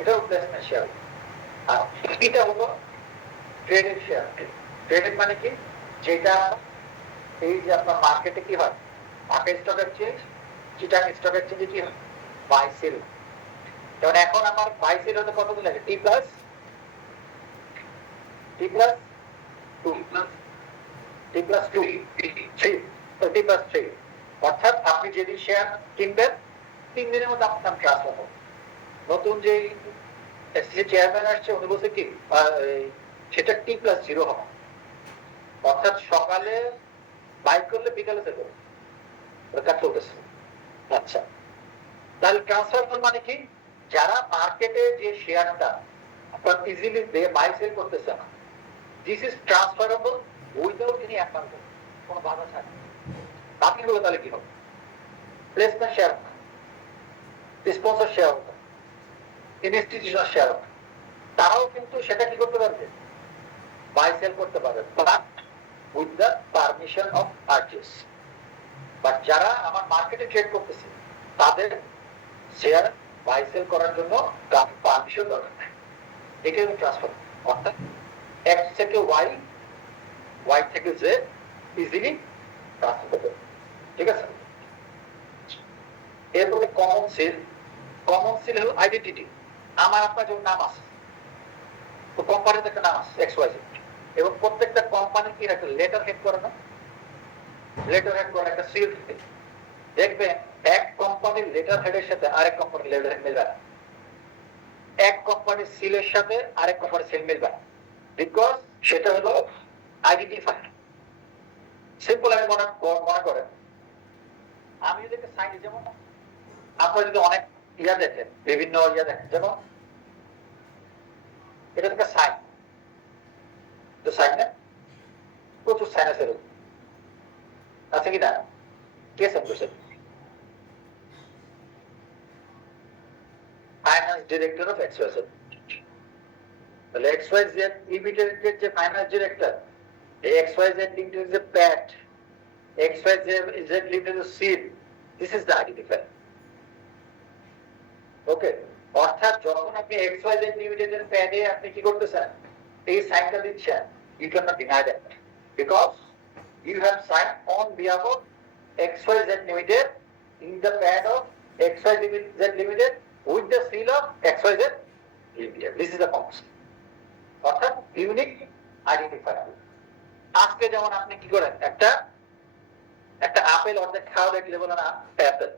এটাও প্লেসমেন্ট শেয়ার। আর এটা হলো ট্রেডেড শেয়ার। ট্রেডেড মানে কি? যেটা এই যে আপনার মার্কেটে কি হয়, Dhaka stock exchange, Chittagong stock এক্সচেঞ্জে কি হয়, বাই সেল। যেমন এখন আমার বাই সেল হতে কতদিন লাগে? T plus 2 T plus 3, অর্থাৎ আপনি যেদিন শেয়ার কিনবেন 3 দিনের মধ্যে আপনার নাম ট্রান্সফার হবে। নতুন যে এসসি চেয়ারম্যান আসছে উনি বলছে কি সেটা T+0 হবে, অর্থাৎ সকালে বাই করলে বিকালে সেল হবে, কাজ চলতেছে। আচ্ছা, তাহলে ট্রান্সফার মানে কি? যারা মার্কেটে যে শেয়ারটা আপনার ইজিলি বাই সেল করতেছে না, this is transferable without any apart, কোনো বাধা ছাড়া। বাকিগুলো তাহলে কি হবে? Placement share, sponsor share, institutional share, তারাও কিন্তু সেটা কি করতে পারবে? বাই সেল করতে পারবে, but with the permission of purchase. But যারা আমার মার্কেটে ট্রেড করতেছে তাদের শেয়ার বাই সেল করার জন্য পারমিশন দরকার নেই। এটাই হলো ট্রান্সফার, অর্থাৎ এক্স থেকে ওয়াই, ওয়াই থেকে জেড ইজিলি ট্রান্সফার করতে পারবে। ঠিক আছে? এরপরে কমন সেল। কমন সেল হলো আইডেন্টিটি। আমার আপনার যেমন নাম আছে, তো কোম্পানিতে একটা নাম আছে XYZ, এবং প্রত্যেকটা কোম্পানি কি একটা লেটার হেড করে না? লেটার হেড করে একটা সিল থাকে। দেখবেন এক কোম্পানির লেটার হেডের সাথে আরেক কোম্পানির লেটার হেড মিলবে না, এক কোম্পানির সিলের সাথে আরেক কোম্পানির সিল মিলবে না, বিকজ সেটা হলো আইডেন্টিফায়ার। সিম্পল আমি মনে করেন, আমি যদি একটা সাইন, যেমন আপনারা যদি অনেক ইয়া দেখেন, বিভিন্ন ইয়া দেখেন, যেমন এটা একটা সাইন, তো সাইন না প্রচুর সাইন আছে, আছে কি না? কে সাইন করছে? Finance director of XYZ। তাহলে XYZ লিমিটেড যে ফাইন্যান্স ডিরেক্টর, এই XYZ লিমিটেড যে pad, XYZ limited seal, this is the identifier. Okay, অর্থাৎ যখন আপনি XYZ লিমিটেড এর প্যাডে আপনি কি করতেছেন, এই সাইনটা দিচ্ছেন, you cannot deny that because you have signed on behalf of XYZ limited in the pad of XYZ limited with the seal of XYZ limited. This is the concept. অর্থাৎ unique identifier. আজকে যেমন আপনি কি করেন, একটা apple অর্ধেক খাওয়া দেখলে বলে না অ্যাপেল,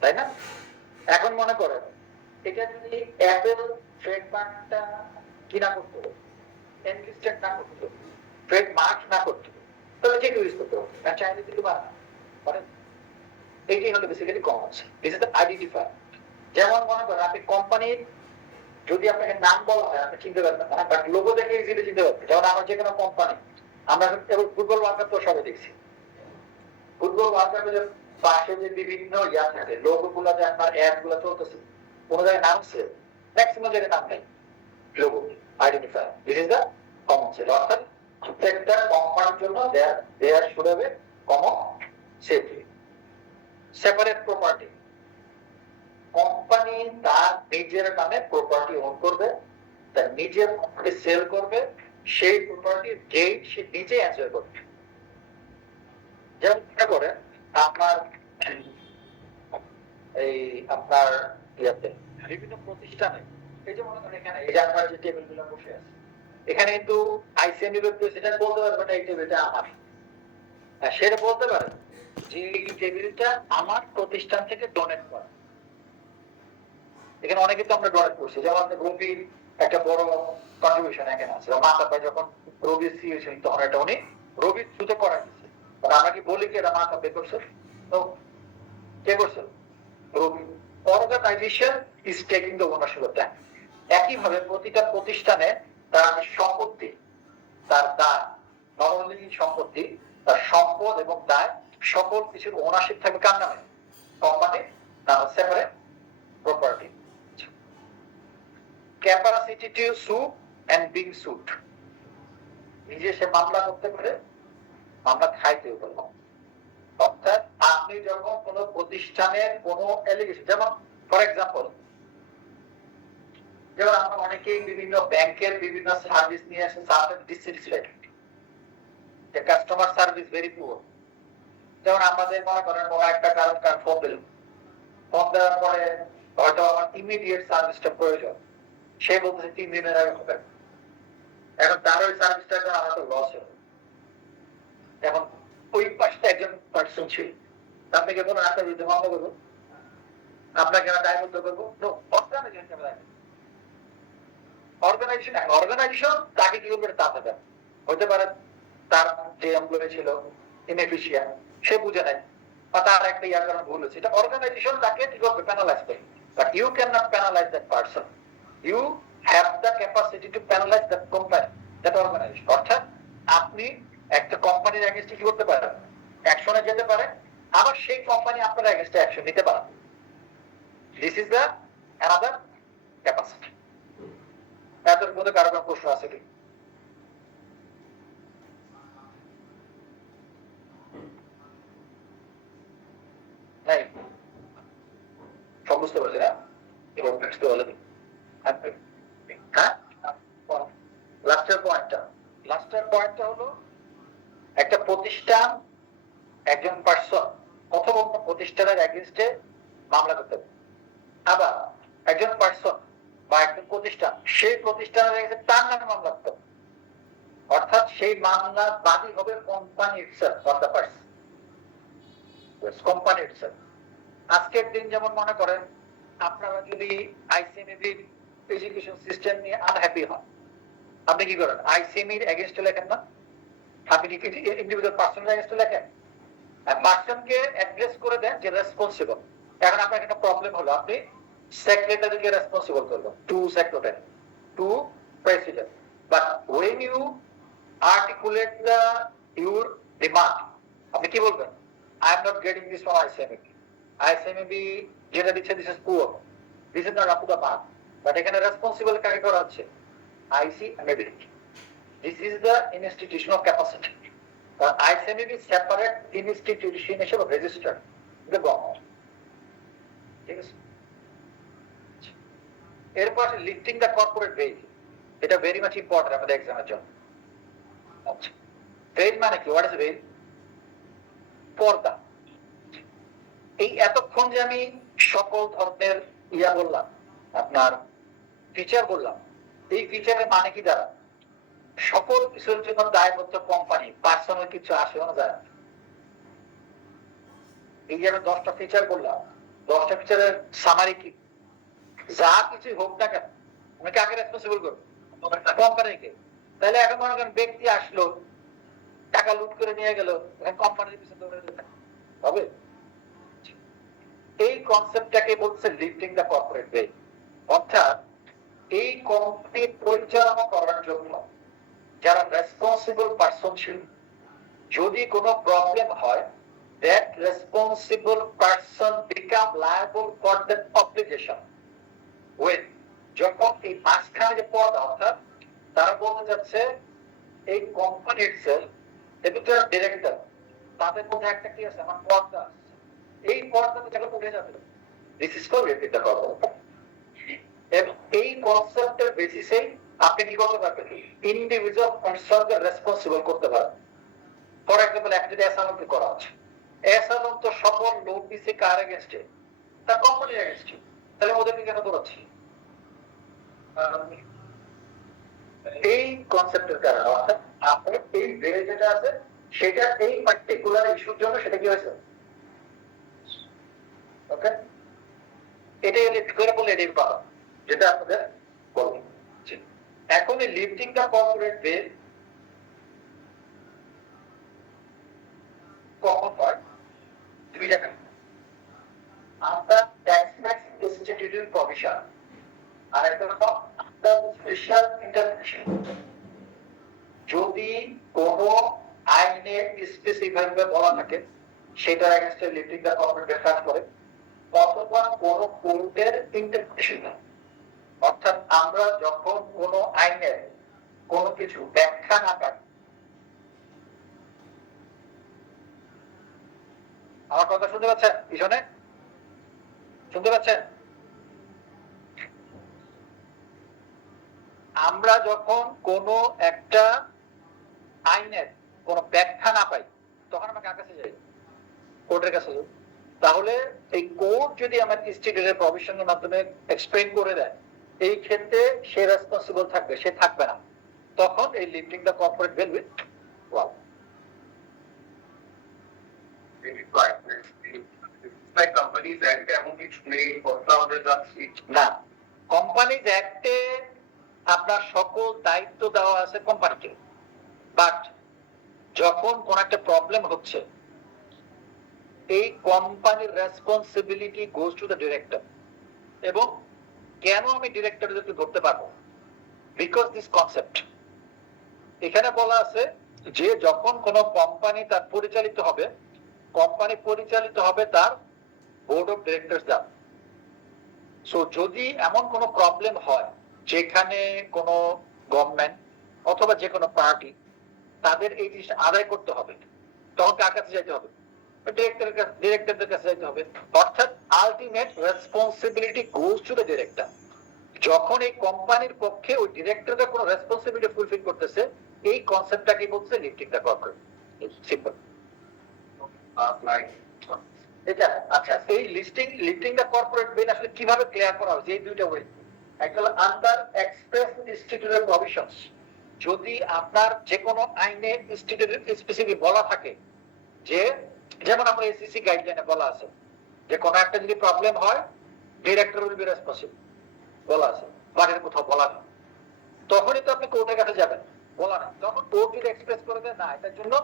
তাই না? এখন মনে করেন এটা যদি অ্যাপেল ট্রেডমার্কটা কি না করতে হবে, এনলিস্টেড না করতে হবে, ট্রেডমার্ক না করতে হবে, তাহলে যে কেউ ইউজ করতে হবে, আর চাইলে কিন্তু পারেন। এইটাই হলো basically common. This is the identifier. যেমন মনে করেন আপনি কোম্পানির যদি আপনাকে নাম বলা হয় আপনি চিনতে পারবেন না, বাট লোগো দেখে ইজিলি চিনতে পারবেন। যেমন আমার যে কোনো কোম্পানি, আমরা ফুটবল ওয়ার্ল্ড কাপ তো সবাই দেখছি, ফুটবল ওয়ার্ল্ড কাপের পাশে যে বিভিন্ন ইয়া থাকে, লোগো গুলা যে আপনার অ্যাড গুলা চলতেছে, কোন জায়গায় নাম আছে, ম্যাক্সিমাম জায়গায় নাম নেই, logo identifier. This is the common seal. অর্থাৎ প্রত্যেকটা কোম্পানির জন্য there should have a common seal. Separate property, company তার নিজের নামে প্রপার্টি ওন করবে, তার নিজের প্রপার্টি সেল করবে, সেই প্রপার্টি যেই সে নিজে এনজয় করবে। যেমন করে আপনার এই আপনার ইয়াতে বিভিন্ন প্রতিষ্ঠানে, এই যে মনে করেন এখানে এই যে আপনার যে টেবিল গুলো বসে আছে, এখানে কিন্তু ICMB এর প্রেসিডেন্ট বলতে পারবে না এই টেবিলটা আমার, সেটা বলতে পারে যে এই টেবিলটা আমার প্রতিষ্ঠান থেকে ডোনেট করা। এখানে অনেকে তো আমরা ডোনেট করছি, যেমন রবির একটা বড় কন্ট্রিবিউশন এখানে আছে। মাতা ভাই যখন রবি সিইও ছিলেন তখন এটা উনি রবির থ্রুতে করা গেছে, আমরা কি বলি কি এটা মাতা পে করছে? তো কে করছে? Robi. Organization is taking the ownership of that. একইভাবে প্রতিটা প্রতিষ্ঠানে তার সম্পত্তি, তার দায়, নট অনলি সম্পত্তি, তার সম্পদ এবং দায় সকল কিছুর ওনারশিপ থাকবে কার নামে? কোম্পানি না, সেপারেট প্রপার্টি। ক্যাপাসিটি টু সু এন্ড বিং সুট, নিজে সে মামলা করতে পারে, মামলা খাইতেও পারবো। অর্থাৎ আপনি যখন কোন প্রতিষ্ঠানের কোন এলিগেশন, যেমন ফর এক্সাম্পল, যেমন আমরা অনেকেই বিভিন্ন ব্যাংকের বিভিন্ন সার্ভিস নিয়ে আসে, সার্ভিস ডিসস্যাটিসফাইড, যে কাস্টমার সার্ভিস ভেরি পুয়ার। যেমন আমাদের মনে করেন কোনো একটা কারণ ফোন দিল, ফোন দেওয়ার পরে হয়তো আমার ইমিডিয়েট সার্ভিসটা প্রয়োজন, সে বলতেছে 3 দিনের আগে হবে, এখন তার ওই সার্ভিসটা আমার তো লস হবে। এখন ওই পাশে একজন শুনছি, আপনি কি কোনো আপনার বিরুদ্ধে মামলা করবো, আপনাকে আমরা দায়বদ্ধ করবো? অর্গানাইজেশন তাকে কি করবে তা থাকবে, হতে পারে তার যে এমপ্লয়ি ছিল ইনএফিশিয়েন্ট, সে বুঝে নেয়, বা তার একটা ইয়ার কারণে ভুল হচ্ছে, এটা অর্গানাইজেশন তাকে কি করবে, প্যানালাইজ করবে। But you can not penalize that person, you have the capacity to penalize that company, that organization. অর্থাৎ আপনি একটা কোম্পানির এগেইনস্টে কি করতে পারেন, অ্যাকশনে যেতে পারে, আবার সেই কোম্পানি আপনার এগেইনস্টে অ্যাকশন নিতে পারে। This is the another capacity. এত মধ্যে কারো কোনো প্রশ্ন আছে কি? নাই, সব বুঝতে পারছি না, এবং বুঝতে পারলেন? হ্যাঁ, লাস্টের পয়েন্টটা হলো একটা প্রতিষ্ঠান, একজন পার্সন অথবা অন্য প্রতিষ্ঠানের এগেইনস্টে মামলা করতে পারে, আবার একজন পার্সন বা একজন প্রতিষ্ঠান সেই প্রতিষ্ঠানের এগেইনস্টে তার নামে মামলা করতে পারে। অর্থাৎ সেই মামলার বাদী হবে company itself or the person, company itself. আজকের দিন যেমন মনে করেন আপনারা যদি আইসিএমইবির এডুকেশন সিস্টেম নিয়ে আনহ্যাপি হন, আপনি কি করেন, আইসিএমইর এগেইনস্টে লেখেন না, আপনি কি ইন্ডিভিজুয়াল পার্সনের এগেইনস্টে লেখেন, পার্সনকে অ্যাড্রেস করে দেন যে রেসপন্সিবল। এখন আপনার একটা প্রবলেম হলো, আপনি সেক্রেটারিকে রেসপন্সিবল করবেন, to secretary, to president, but when you articulate the your demand, আপনি কি বলবেন, I am not getting this from ICMB, ICMB যেটা দিচ্ছে this is poor, this is not up to the mark, but এখানে responsible কাকে করা হচ্ছে, ICMB। this is the institutional capacity, but ICMB separate institution হিসেবে registered the government, ঠিক আছে? এরপর লিফটিং দ্য কর্পোরেট ভেল, এটা ভেরি মাচ ইম্পর্টেন্ট আমাদের এক্সামের জন্য। ভেল মানে কি, হোয়াট ইজ ভেল? পর্দা। এই এতক্ষণ যে আমি সকল ধরনের ইয়া বললাম, আপনার ফিচার বললাম, এই ফিচারের মানে কি দ্বারা সকল কিছুর জন্য দায়বদ্ধ কোম্পানি, পার্সোনাল কিছু আসেও না যায়। এই যে আমি 10টা ফিচার বললাম, 10টা ফিচারের সামারি কি, যা কিছু হোক না কেন আমি কাকে রেসপন্সিবল করবো, কোম্পানিকে। তাহলে এখন মনে করেন ব্যক্তি আসলো, টাকা লুট করে নিয়ে গেল, কোম্পানির পিছনে দৌড়ে যেতে হবে? এই কনসেপ্টটাকে বলছে লিফটিং দ্য কর্পোরেট ভেল। অর্থাৎ এই কোম্পানি পরিচালনা করার জন্য যারা রেসপন্সিবল পারসন ছিল, যদি কোনো প্রবলেম হয়, that responsible person become liable for that obligation when, যখন এই মাঝখানে যে পদ, অর্থাৎ তারা বলতে যাচ্ছে এই কোম্পানি ইটসেলফ, এদের যারা ডিরেক্টর, তাদের মধ্যে একটা কি আছে, আমার পর্দা আছে, এই পর্দাটা যখন উঠে যাবে, this is called lifting the corporate. এবং এই কনসেপ্টের বেসিসে আপনি কি করতে পারবেন, ইন্ডিভিজুয়াল পারসনকে রেসপন্সিবল করতে পারবেন। ফর এক্সাম্পল, একটা যদি অ্যাসাইনমেন্ট করা আছে, অ্যাসাইনমেন্ট তো সকল লোক দিচ্ছে কার এগেইনস্টে, তার কোম্পানির এগেইনস্টে, তাহলে ওদেরকে কেন দৌড়াচ্ছি? এই কনসেপ্টের কারণে, অর্থাৎ আপনার এই ভেল যেটা আছে সেটা এই পার্টিকুলার ইস্যুর জন্য সেটা কি হয়েছে, ওকে? এটাই লিফট করে বলে এটাই পাওয়া, যেটা আপনাদের বলবো। এখন এই লিফটিং দ্য কর্পোরেট ভেল কখন হয়? দুই জায়গা, আফটার ট্যাক্স ম্যাক্স ইনস্টিটিউটের প্রভিশন, আর একটা হলো আফটার স্পেশাল ইন্টারপ্রিটেশন। যদি কোনো আইনে স্পেসিফাইড ভাবে বলা থাকে সেটার এগেইনস্টে লিফটিং দ্য কর্পোরেট ভেল কাজ করে, অথবা কোনো কোর্টের ইন্টারপ্রিটেশন। অর্থাৎ আমরা যখন কোনো আইনের কোনো কিছু ব্যাখ্যা না পাই, আমার কথা শুনতে পাচ্ছেন? পিছনে শুনতে পাচ্ছেন? আমরা যখন কোনো একটা আইনের কোনো ব্যাখ্যা না পাই, তখন আমরা কার কাছে যাই? কোর্টের কাছে যাই। তাহলে এই কোর্ট যদি আমার ইনস্টিটিউটের প্রভিশনের মাধ্যমে এক্সপ্লেইন করে দেয়, এই ক্ষেত্রে সে রেসপন্সিবল থাকবে, সে থাকবে না, তখন এই lifting the corporate veil will work. companies act এমন কিছু নেই কথা আমরা যাচ্ছি না, কোম্পানিজ অ্যাক্টে আপনার সকল দায়িত্ব দেওয়া আছে কোম্পানিকে, বাট যখন কোন একটা প্রবলেম হচ্ছে এই কোম্পানির responsibility goes to the director. এবং কেন আমি ডিরেক্টরদেরকে ধরতে পারবো? বিকজ দিস কনসেপ্ট এখানে বলা আছে যে যখন কোন কোম্পানি তার পরিচালিত হবে, কোম্পানি পরিচালিত হবে তার বোর্ড অফ ডিরেক্টরস দ্বারা। সো যদি এমন কোনো প্রবলেম হয় যেখানে কোনো গভর্নমেন্ট অথবা যে কোনো পার্টি তাদের এই জিনিসটা আদায় করতে হবে, তখন কার কাছে যেতে হবে? ডিরেক্টরদের কাছে যেতে হবে। অর্থাৎ ultimate responsibility goes to the director. যখন এই কোম্পানির পক্ষে ওই ডিরেক্টররা কোনো রেসপন্সিবিলিটি ফুলফিল করতেছে, এই কনসেপ্টটাকে বলছে লিফটিং দ্য কর্পোরেট। সিম্পল এটা। আচ্ছা, এই লিফটিং দ্য কর্পোরেট বিল আসলে কিভাবে ক্লিয়ার করা হয়েছে? এই দুইটা ওয়ে। একটা হলো আন্ডার এক্সপ্রেস ইনস্টিটিউটের প্রভিশনস। যদি আপনার যে কোনো আইনে ইনস্টিটিউটের স্পেসিফিক বলা থাকে যে, যেমন আমরা এসিসি গাইডলাইনে বলা আছে যে কোনো একটা যদি প্রবলেম হয় ডিরেক্টর উইল বি রেসপন্সিবল বলা আছে, বাড়ির কোথাও বলা নেই, তখনই তো আপনি কোর্টের কাছে যাবেন। বলা না, তখন কোর্ট যদি এক্সপ্রেস করে দেয় না এটার জন্য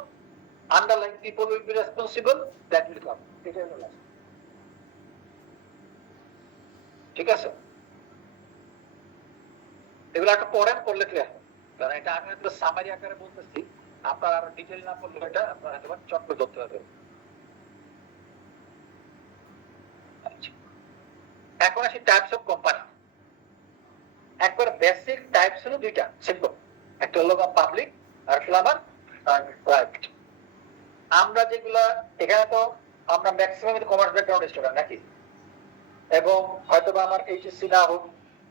underline people will be responsible, that will come. এটাই বলা আছে। ঠিক আছে, এগুলো একটা পড়েন, করলে ক্লিয়ার। কারণ এটা আমি একটা সামারি আকারে বলতেছি, আপনার আরো ডিটেইল না পড়লে এটা আপনার একেবারে চট করে ধরতে হবে। এখন আসি টাইপস অফ কোম্পানি। একবার বেসিক টাইপস হলো দুইটা, সিম্পল। একটা হলো পাবলিক আর একটা আমার প্রাইভেট। আমরা যেগুলা এখানে তো আমরা ম্যাক্সিমাম কমার্স ব্যাকগ্রাউন্ড স্টুডেন্ট নাকি, এবং হয়তোবা আমার এইচএসসি না হোক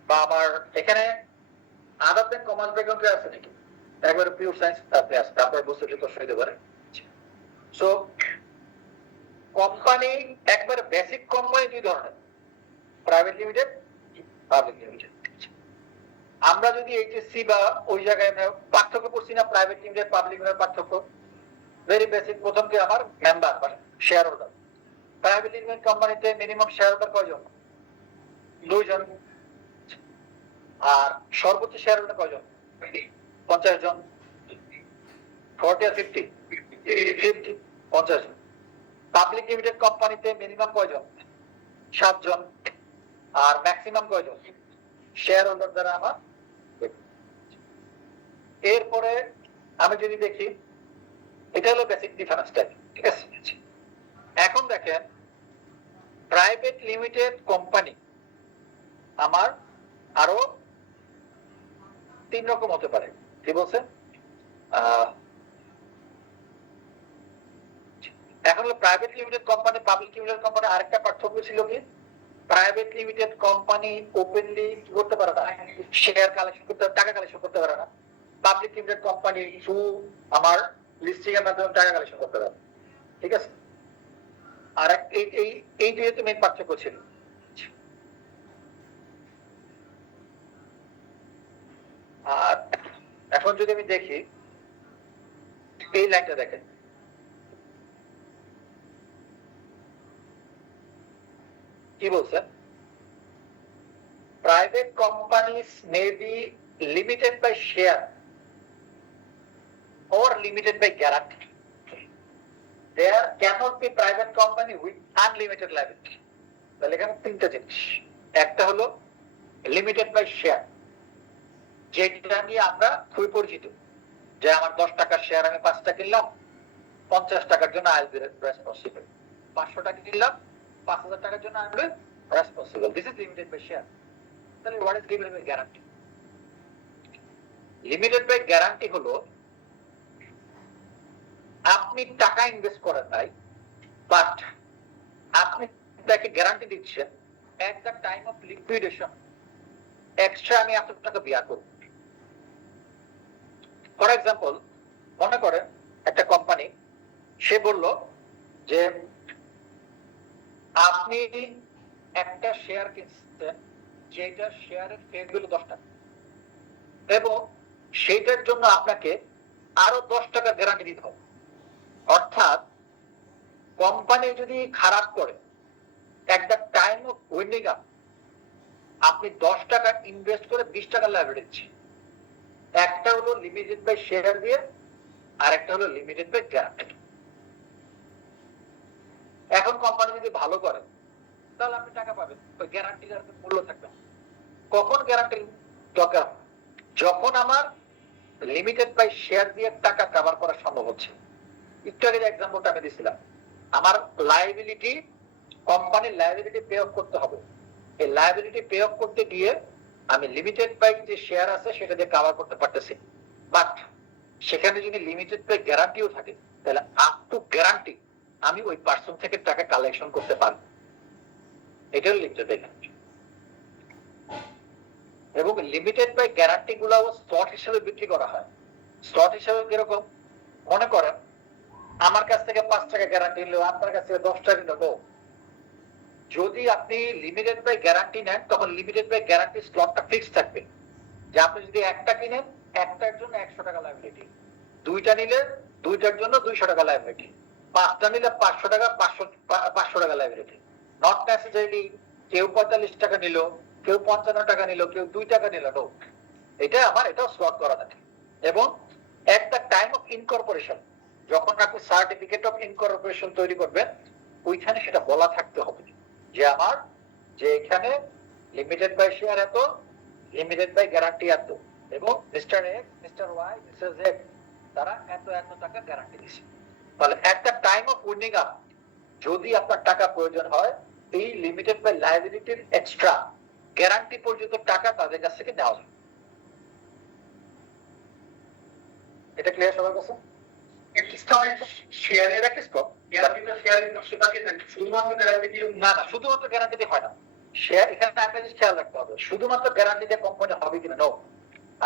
বা আমার এখানে আদার দেন কমার্স ব্যাকগ্রাউন্ডে আছে নাকি, একবারে পিওর সায়েন্স তাতে আছে, তারপর বুঝতে যত সুবিধা পারে। সো কোম্পানি একবারে বেসিক কোম্পানি দুই ধরনের, প্রাইভেট লিমিটেড, পাবলিক লিমিটেড। আমরা যদি এইচএসসি বা ওই জায়গায় আমরা পার্থক্য করছি না, প্রাইভেট লিমিটেড পাবলিক লিমিটেড পার্থক্য ভেরি বেসিক। প্রথম কি আমার মেম্বার বা শেয়ার হোল্ডার। প্রাইভেট লিমিটেড কোম্পানিতে মিনিমাম শেয়ার হোল্ডার কয়জন? 2 জন। আর সর্বোচ্চ শেয়ার হোল্ডার কয়জন? 50 জন। 40 আর 50? 50 জন। পাবলিক লিমিটেড কোম্পানিতে মিনিমাম কয়জন? 7 জন। আর ম্যাক্সিমাম কয়জন? শেয়ার হোল্ডার দ্বারা আমার। এরপরে আমি যদি দেখি, এটা হলো বেসিক ডিফারেন্সটা, ঠিক আছে। এখন দেখেন প্রাইভেট লিমিটেড কোম্পানি আমার আরো 3 রকম হতে পারে। কি বলছে? এখন হলো private limited company public limited company আরেকটা পার্থক্য ছিল কি, প্রাইভেট লিমিটেড কোম্পানি ওপেনলি কি করতে পারে না, শেয়ার কালেকশন করতে, টাকা কালেকশন করতে পারে না। পাবলিক লিমিটেড কোম্পানি থ্রু আমার লিস্টিং এর মাধ্যমে টাকা কালেকশন করতে পারে। ঠিক আছে, আর এই যেহেতু মেইন পার্থক্য ছিল। আর এখন যদি আমি দেখি এই লাইনটা দেখেন, কি বলছেন? Private companies may be limited by share or limited by guarantee. There cannot be private company with unlimited liability. তাহলে এখানে 3টা জিনিস। একটা হলো লিমিটেড বাই শেয়ার, যেটা নিয়ে আমরা খুবই পরিচিত, যে আমার 10 টাকার শেয়ার আমি 5টা কিনলাম, 50 টাকার জন্য আই উইল বি রেসপন্সিবল। 500 টাকা কিনলাম, 5000 টাকার জন্য I will be responsible. This is limited by share. তাহলে what is limited by guarantee? Limited by guarantee হলো আপনি টাকা ইনভেস্ট করেন নাই, বাট আপনি তাকে গ্যারান্টি দিচ্ছেন এট the time of liquidation extra আমি এত টাকা বিয়ার করব। ফর এক্সাম্পল, মনে করেন একটা কোম্পানি, সে বলল যে আপনি একটা শেয়ার কিনছেন, যেটা শেয়ারের ফেয়ার ভ্যালু 10 টাকা, এবং সেইটার জন্য আপনাকে আরো 10 টাকা গ্যারান্টি দিতে হবে। অর্থাৎ কোম্পানি যদি খারাপ করে at the time of winding up আপনি 10 টাকা ইনভেস্ট করে 20 টাকা লাভ দিচ্ছি, একটা হলো লিমিটেড বাই শেয়ার দিয়ে আর একটা হলো লিমিটেড বাই গ্যারান্টি। এখন কোম্পানি যদি ভালো করে তাহলে আপনি টাকা পাবেন, ওই গ্যারান্টির আর মূল্য থাকবে না। কখন গ্যারান্টির দরকার? যখন আমার লিমিটেড বাই শেয়ার দিয়ে টাকা কভার করা সম্ভব হচ্ছে। একটু আগে যে এক্সাম্পলটা আমি দিয়েছিলাম, আমার লায়াবিলিটি, কোম্পানির লায়াবিলিটি পে অফ করতে হবে, এই লায়াবিলিটি পে অফ করতে গিয়ে আমি লিমিটেড বাই যে শেয়ার আছে সেটা দিয়ে কভার করতে পারতেছি, বাট সেখানে যদি লিমিটেড বাই গ্যারান্টিও থাকে তাহলে আপ টু গ্যারান্টি আমি ওই পার্সন থেকে টাকা কালেকশন করতে পারবো। এটা হলো লিমিটেড বাই গ্যারান্টি। এবং লিমিটেড বাই গ্যারান্টি গুলাও স্লট হিসেবে বিক্রি করা হয়। স্লট হিসেবে কিরকম? মনে করেন আমার কাছ থেকে 5 টাকা গ্যারান্টি নিলো, আপনার কাছ থেকে 10 টাকা নিলো। যদি আপনি লিমিটেড বাই গ্যারান্টি নেন তখন লিমিটেড বাই গ্যারান্টি স্লটটা ফিক্স থাকবে, যে আপনি যদি একটা কিনেন একটার জন্য 100 টাকা লায়াবিলিটি, দুইটা নিলে দুইটার জন্য 200 টাকা লায়াবিলিটি, 5টা নিলে 500 টাকা 500 টাকা লায়াবিলিটি। নট নেসেসারিলি কেউ 45 টাকা নিল, কেউ 55 টাকা নিল, কেউ 2 টাকা নিল। নো, এটা আমার এটাও স্লট করা থাকে। এবং এট দ্য টাইম অফ ইনকর্পোরেশন যখন আপনি সার্টিফিকেট অফ ইনকর্পোরেশন তৈরি করবেন ওইখানে সেটা বলা থাকতে হবে যে আমার যে এখানে লিমিটেড বাই শেয়ার এত, লিমিটেড বাই গ্যারান্টি এত, এবং mister X, mister Y, mister Z তারা এত এত টাকা গ্যারান্টি দিচ্ছে। তাহলে at the time of winding up যদি আপনার টাকা প্রয়োজন হয় এই লিমিটেড বাই লায়াবিলিটির এক্সট্রা গ্যারান্টি পর্যন্ত টাকা তাদের কাছ থেকে নেওয়া যায়। এটা ক্লিয়ার সবার কাছে? শেয়ারের একটা স্টক, গ্যারান্টিটা শেয়ারের 10 টাকা শুধুমাত্র গ্যারান্টি না না, শুধুমাত্র গ্যারান্টি দিয়ে হয় না। শেয়ার এখানে একটা জিনিস খেয়াল রাখতে হবে, শুধুমাত্র গ্যারান্টি দিয়ে কোম্পানি হবে কিনা। নো,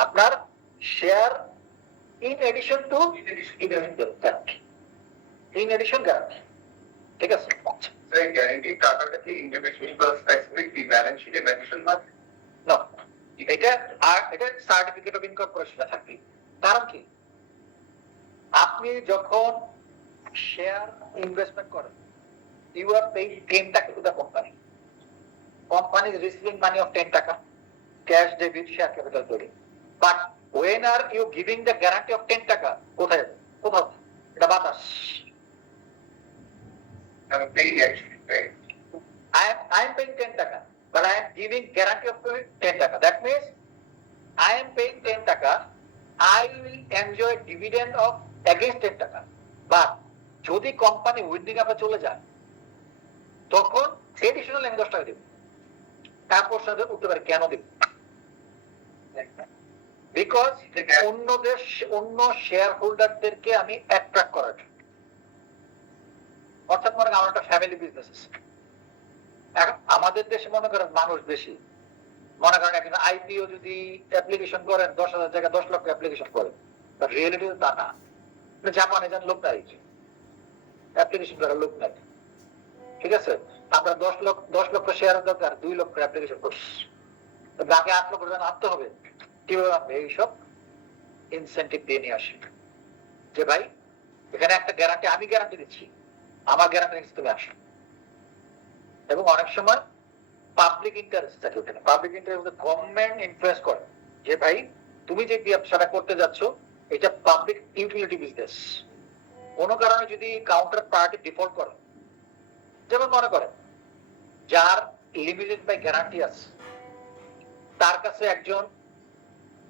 আপনার share in addition to guarantee, in addition guarantee. ঠিক আছে? গ্যারান্টি টাকাটা কি ইন্ডিভিজুয়াল বা স্পেসিফিক ব্যালেন্স শিটে মেনশন হয়? না, এটা আর এটা সার্টিফিকেট অফ ইনকর্পোরেশনে থাকবে। কারণ কি, আপনি যখন শেয়ার ইনভেস্টমেন্ট করেন ইউ আর পেইং 10 টাকা to the company, company is receiving money of 10 টাকা ক্যাশ ডেবিট শেয়ার ক্যাপিটাল তৈরি। But when are you giving the guarantee of 10 টাকা? কোথায় কোথাও এটা বাতাস। I'm paying actually paid. I am paying 10 টাকা but I am giving guarantee of 10 টাকা. That means I am paying 10 টাকা, I will enjoy dividend of against 10 টাকা। But যদি কোম্পানি উইন্ডিং আপে চলে যায় তখন এডিশনাল আমি 10 টাকা দেব। তারপর সাথে উঠতে পারে কেন দেব? বিকজ অন্য শেয়ার হোল্ডারদেরকে আমি অ্যাট্রাক্ট করার জন্য। অর্থাৎ মনে করেন আমার একটা ফ্যামিলি বিজনেস আছে, এখন আমাদের দেশে মনে করেন মানুষ বেশি, মনে করেন একজন আইপিও যদি অ্যাপ্লিকেশন করেন 10,000 জায়গায় 10 লক্ষ অ্যাপ্লিকেশন করেন, রিয়েলিটি তা না। জাপানে যান লোক নাই, অ্যাপ্লিকেশন করার লোক নাই। ঠিক আছে, আপনার 10 লক্ষ শেয়ারের দরকার, 2 লক্ষ অ্যাপ্লিকেশন করছি, বাকি 8 লক্ষ জন আনতে হবে। কিভাবে আপনি এইসব ইনসেন্টিভ দিয়ে নিয়ে আসেন যে ভাই এখানে একটা গ্যারান্টি, আমি গ্যারান্টি দিচ্ছি, আমার গ্যারান্টি নিচ্ছি, তুমি আসো। এবং অনেক সময় পাবলিক ইন্টারেস্ট থাকে ওখানে, পাবলিক ইন্টারেস্ট গভর্নমেন্ট ইনফ্লুয়েন্স করে যে ভাই তুমি যে ব্যবসাটা করতে যাচ্ছ এটা পাবলিক ইউটিলিটি বিজনেস, কোনো কারণে যদি কাউন্টার পার্টি ডিফল্ট করে, যেমন মনে করেন যার লিমিটেড বাই গ্যারান্টি আছে তার কাছে একজন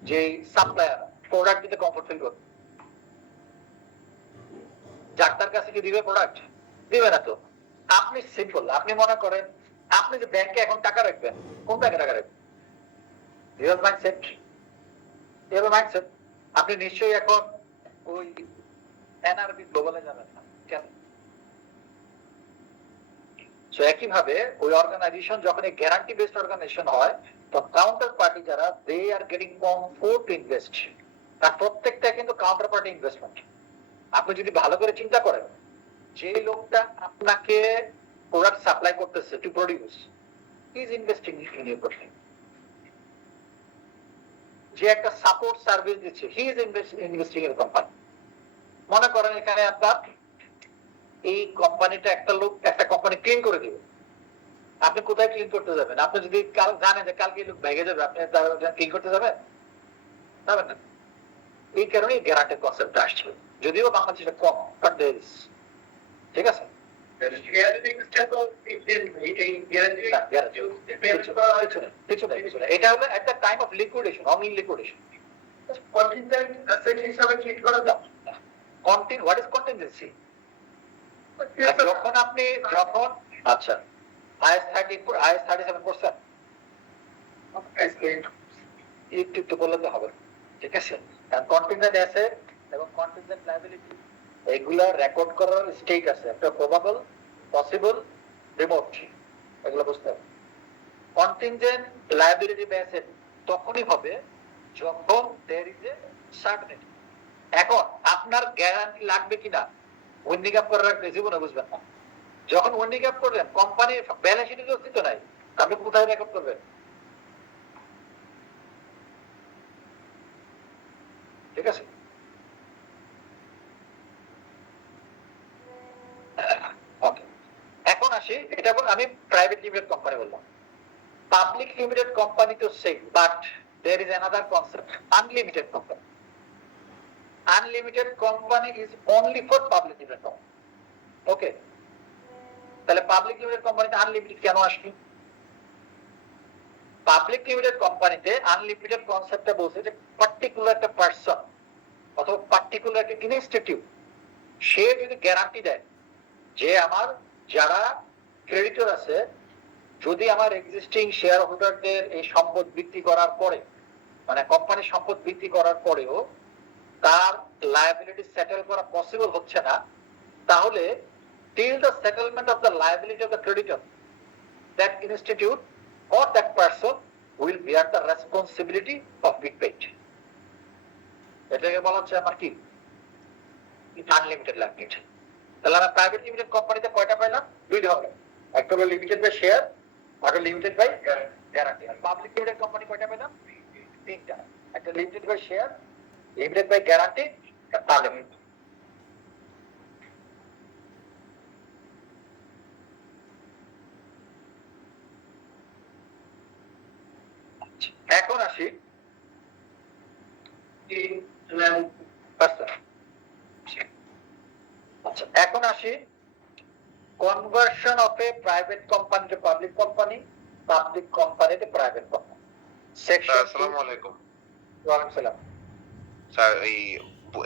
যে সাপ্লায়ার প্রোডাক্ট দিতে কমফোর্ট ফিল করবে, যার কাছে কি দিবে প্রোডাক্ট? দিবে না। তো আপনি সিম্পল, আপনি মনে করেন আপনি যে ব্যাংকে এখন টাকা রাখবেন, কোন ব্যাংকে টাকা রাখবেন? Real mindset, real mindset. আপনি নিশ্চয়ই এখন ওই এনআরবি গ্লোবালে যাবেন না কেন? সো একইভাবে ওই অর্গানাইজেশন যখন এই গ্যারান্টি বেসড অর্গানাইজেশন হয় তো কাউন্টার পার্টি যারা they are getting comfort to invest, তার প্রত্যেকটা কিন্তু কাউন্টার পার্টি ইনভেস্টমেন্ট। আপনি যদি ভালো করে চিন্তা করেন যে লোকটা আপনাকে প্রোডাক্ট সাপ্লাই করতেছে to produce, he is investing in your product. যে একটা সাপোর্ট সার্ভিস দিচ্ছে, he is investing in company. মনে করেন এখানে আপনার এই কোম্পানিটা একটা কোম্পানি ক্লিন করে দিবে, আপনি কোথায় ক্লিন করতে যাবেন? আপনি যদি কাল জানেন যে কালকে লোক ভেঙে যাবে, আপনি ক্লিন করতে যাবেন যাবেন না। এই কারণে গ্যারান্টির কনসেপ্টটা আসছে, যদিও বাংলাদেশে কম, বাট দেয়ার ইজ। ঠিক আছে, এটা হলো একটা time of liquidation, only liquidation. What is contingency? যখন আপনি আচ্ছা IS 37 করছেন, একটু বললে তো হবে, ঠিক আছে? কারণ কন্টিনজেন্ট অ্যাসেট এবং কন্টিনজেন্ট লায়াবিলিটি এগুলা রেকর্ড করার স্টেট আছে, একটা প্রবাবল, পসিবল, রিমোট, এগুলো বুঝতে হবে। কন্টিনজেন্ট লায়াবিলিটি বা অ্যাসেট তখনই হবে যখন দেয়ার ইজ এ সার্টেনিটি। এখন আপনার গ্যারান্টি লাগবে কিনা ওয়েন্ডিং আপ করার জীবনে বুঝবেন না। যখন ওয়েন্ডিং আপ করবেন, কোম্পানির ব্যালেন্স শিটে অস্তিত্ব নাই, আপনি কোথায় রেকর্ড করবেন? ঠিক আছে, এখন আসি, এটা আমি প্রাইভেট লিমিটেড কোম্পানি বললাম। পাবলিক লিমিটেড কোম্পানি তো same, but there is another concept, unlimited company. Unlimited company is only for public limited company. Okay, তাহলে পাবলিক লিমিটেড কোম্পানিতে আনলিমিটেড কেন আসলো? পাবলিক লিমিটেড কোম্পানিতে আনলিমিটেড কনসেপ্টটা বলছে যে পার্টিকুলার একটা পার্সন অথবা পার্টিকুলার একটা ইনস্টিটিউট সে যদি গ্যারান্টি দেয় যে আমার যারা ক্রেডিটর আছে, যদি আমার এক্সিস্টিং শেয়ার হোল্ডারদের এই সম্পদ বিক্রি করার পরে, মানে কোম্পানির সম্পদ বিক্রি করার পরেও তার লায়াবিলিটি সেটেল করা পসিবল হচ্ছে না, তাহলে till the settlement of the liability of the creditor, that institute or that person will bear the responsibility of being paid. এটাকে বলা হচ্ছে আমার কি আনলিমিটেড লায়াবিলিটি। তাহলে আমরা প্রাইভেট লিমিটেড কোম্পানিতে কয়টা পাইলাম? দুই ধরনের, একটা হলো লিমিটেড বাই শেয়ার, আর লিমিটেড বাই গ্যারান্টি। আর পাবলিক লিমিটেড কোম্পানি কয়টা পেলাম? তিনটা, একটা limited by share, limited by guarantee, unlimited. এখন আসি আচ্ছা, এখন আসি conversion of a private company to public company, public company to private company. Section আসসালামু আলাইকুম ওয়ালাইকুম সালাম। স্যার, এই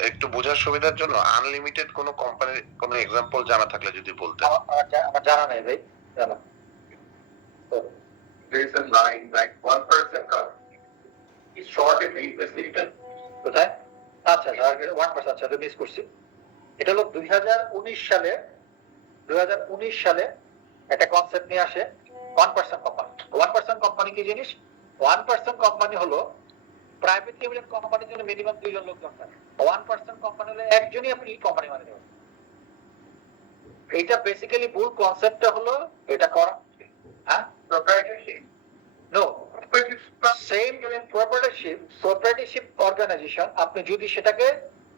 একটু বোঝার সুবিধার জন্য আনলিমিটেড কোন কোম্পানির কোন এক্সাম্পল জানা থাকলে যদি বলতেন। আমার জানা নেই ভাই, জানা। There is a line like 1% car is short and invested. কোথায়? আচ্ছা, 1%, আচ্ছা তো মিস করছি। এটা হলো 2019 সালে একটা কনসেপ্ট নিয়ে আসে 1% কোম্পানি। 1% কোম্পানি কি জিনিস? 1% কোম্পানি হলো প্রাইভেট লিমিটেড কোম্পানির জন্য মিনিমাম 2 জন লোক দরকার। 1% কোম্পানি হলে একজনই আপনি কোম্পানি মানে দেবেন। এইটা বেসিক্যালি ভুল কনসেপ্টটা হলো এটা করা, হ্যাঁ, Proprietorship. No same proprietorship organization. আপনি যদি সেটাকে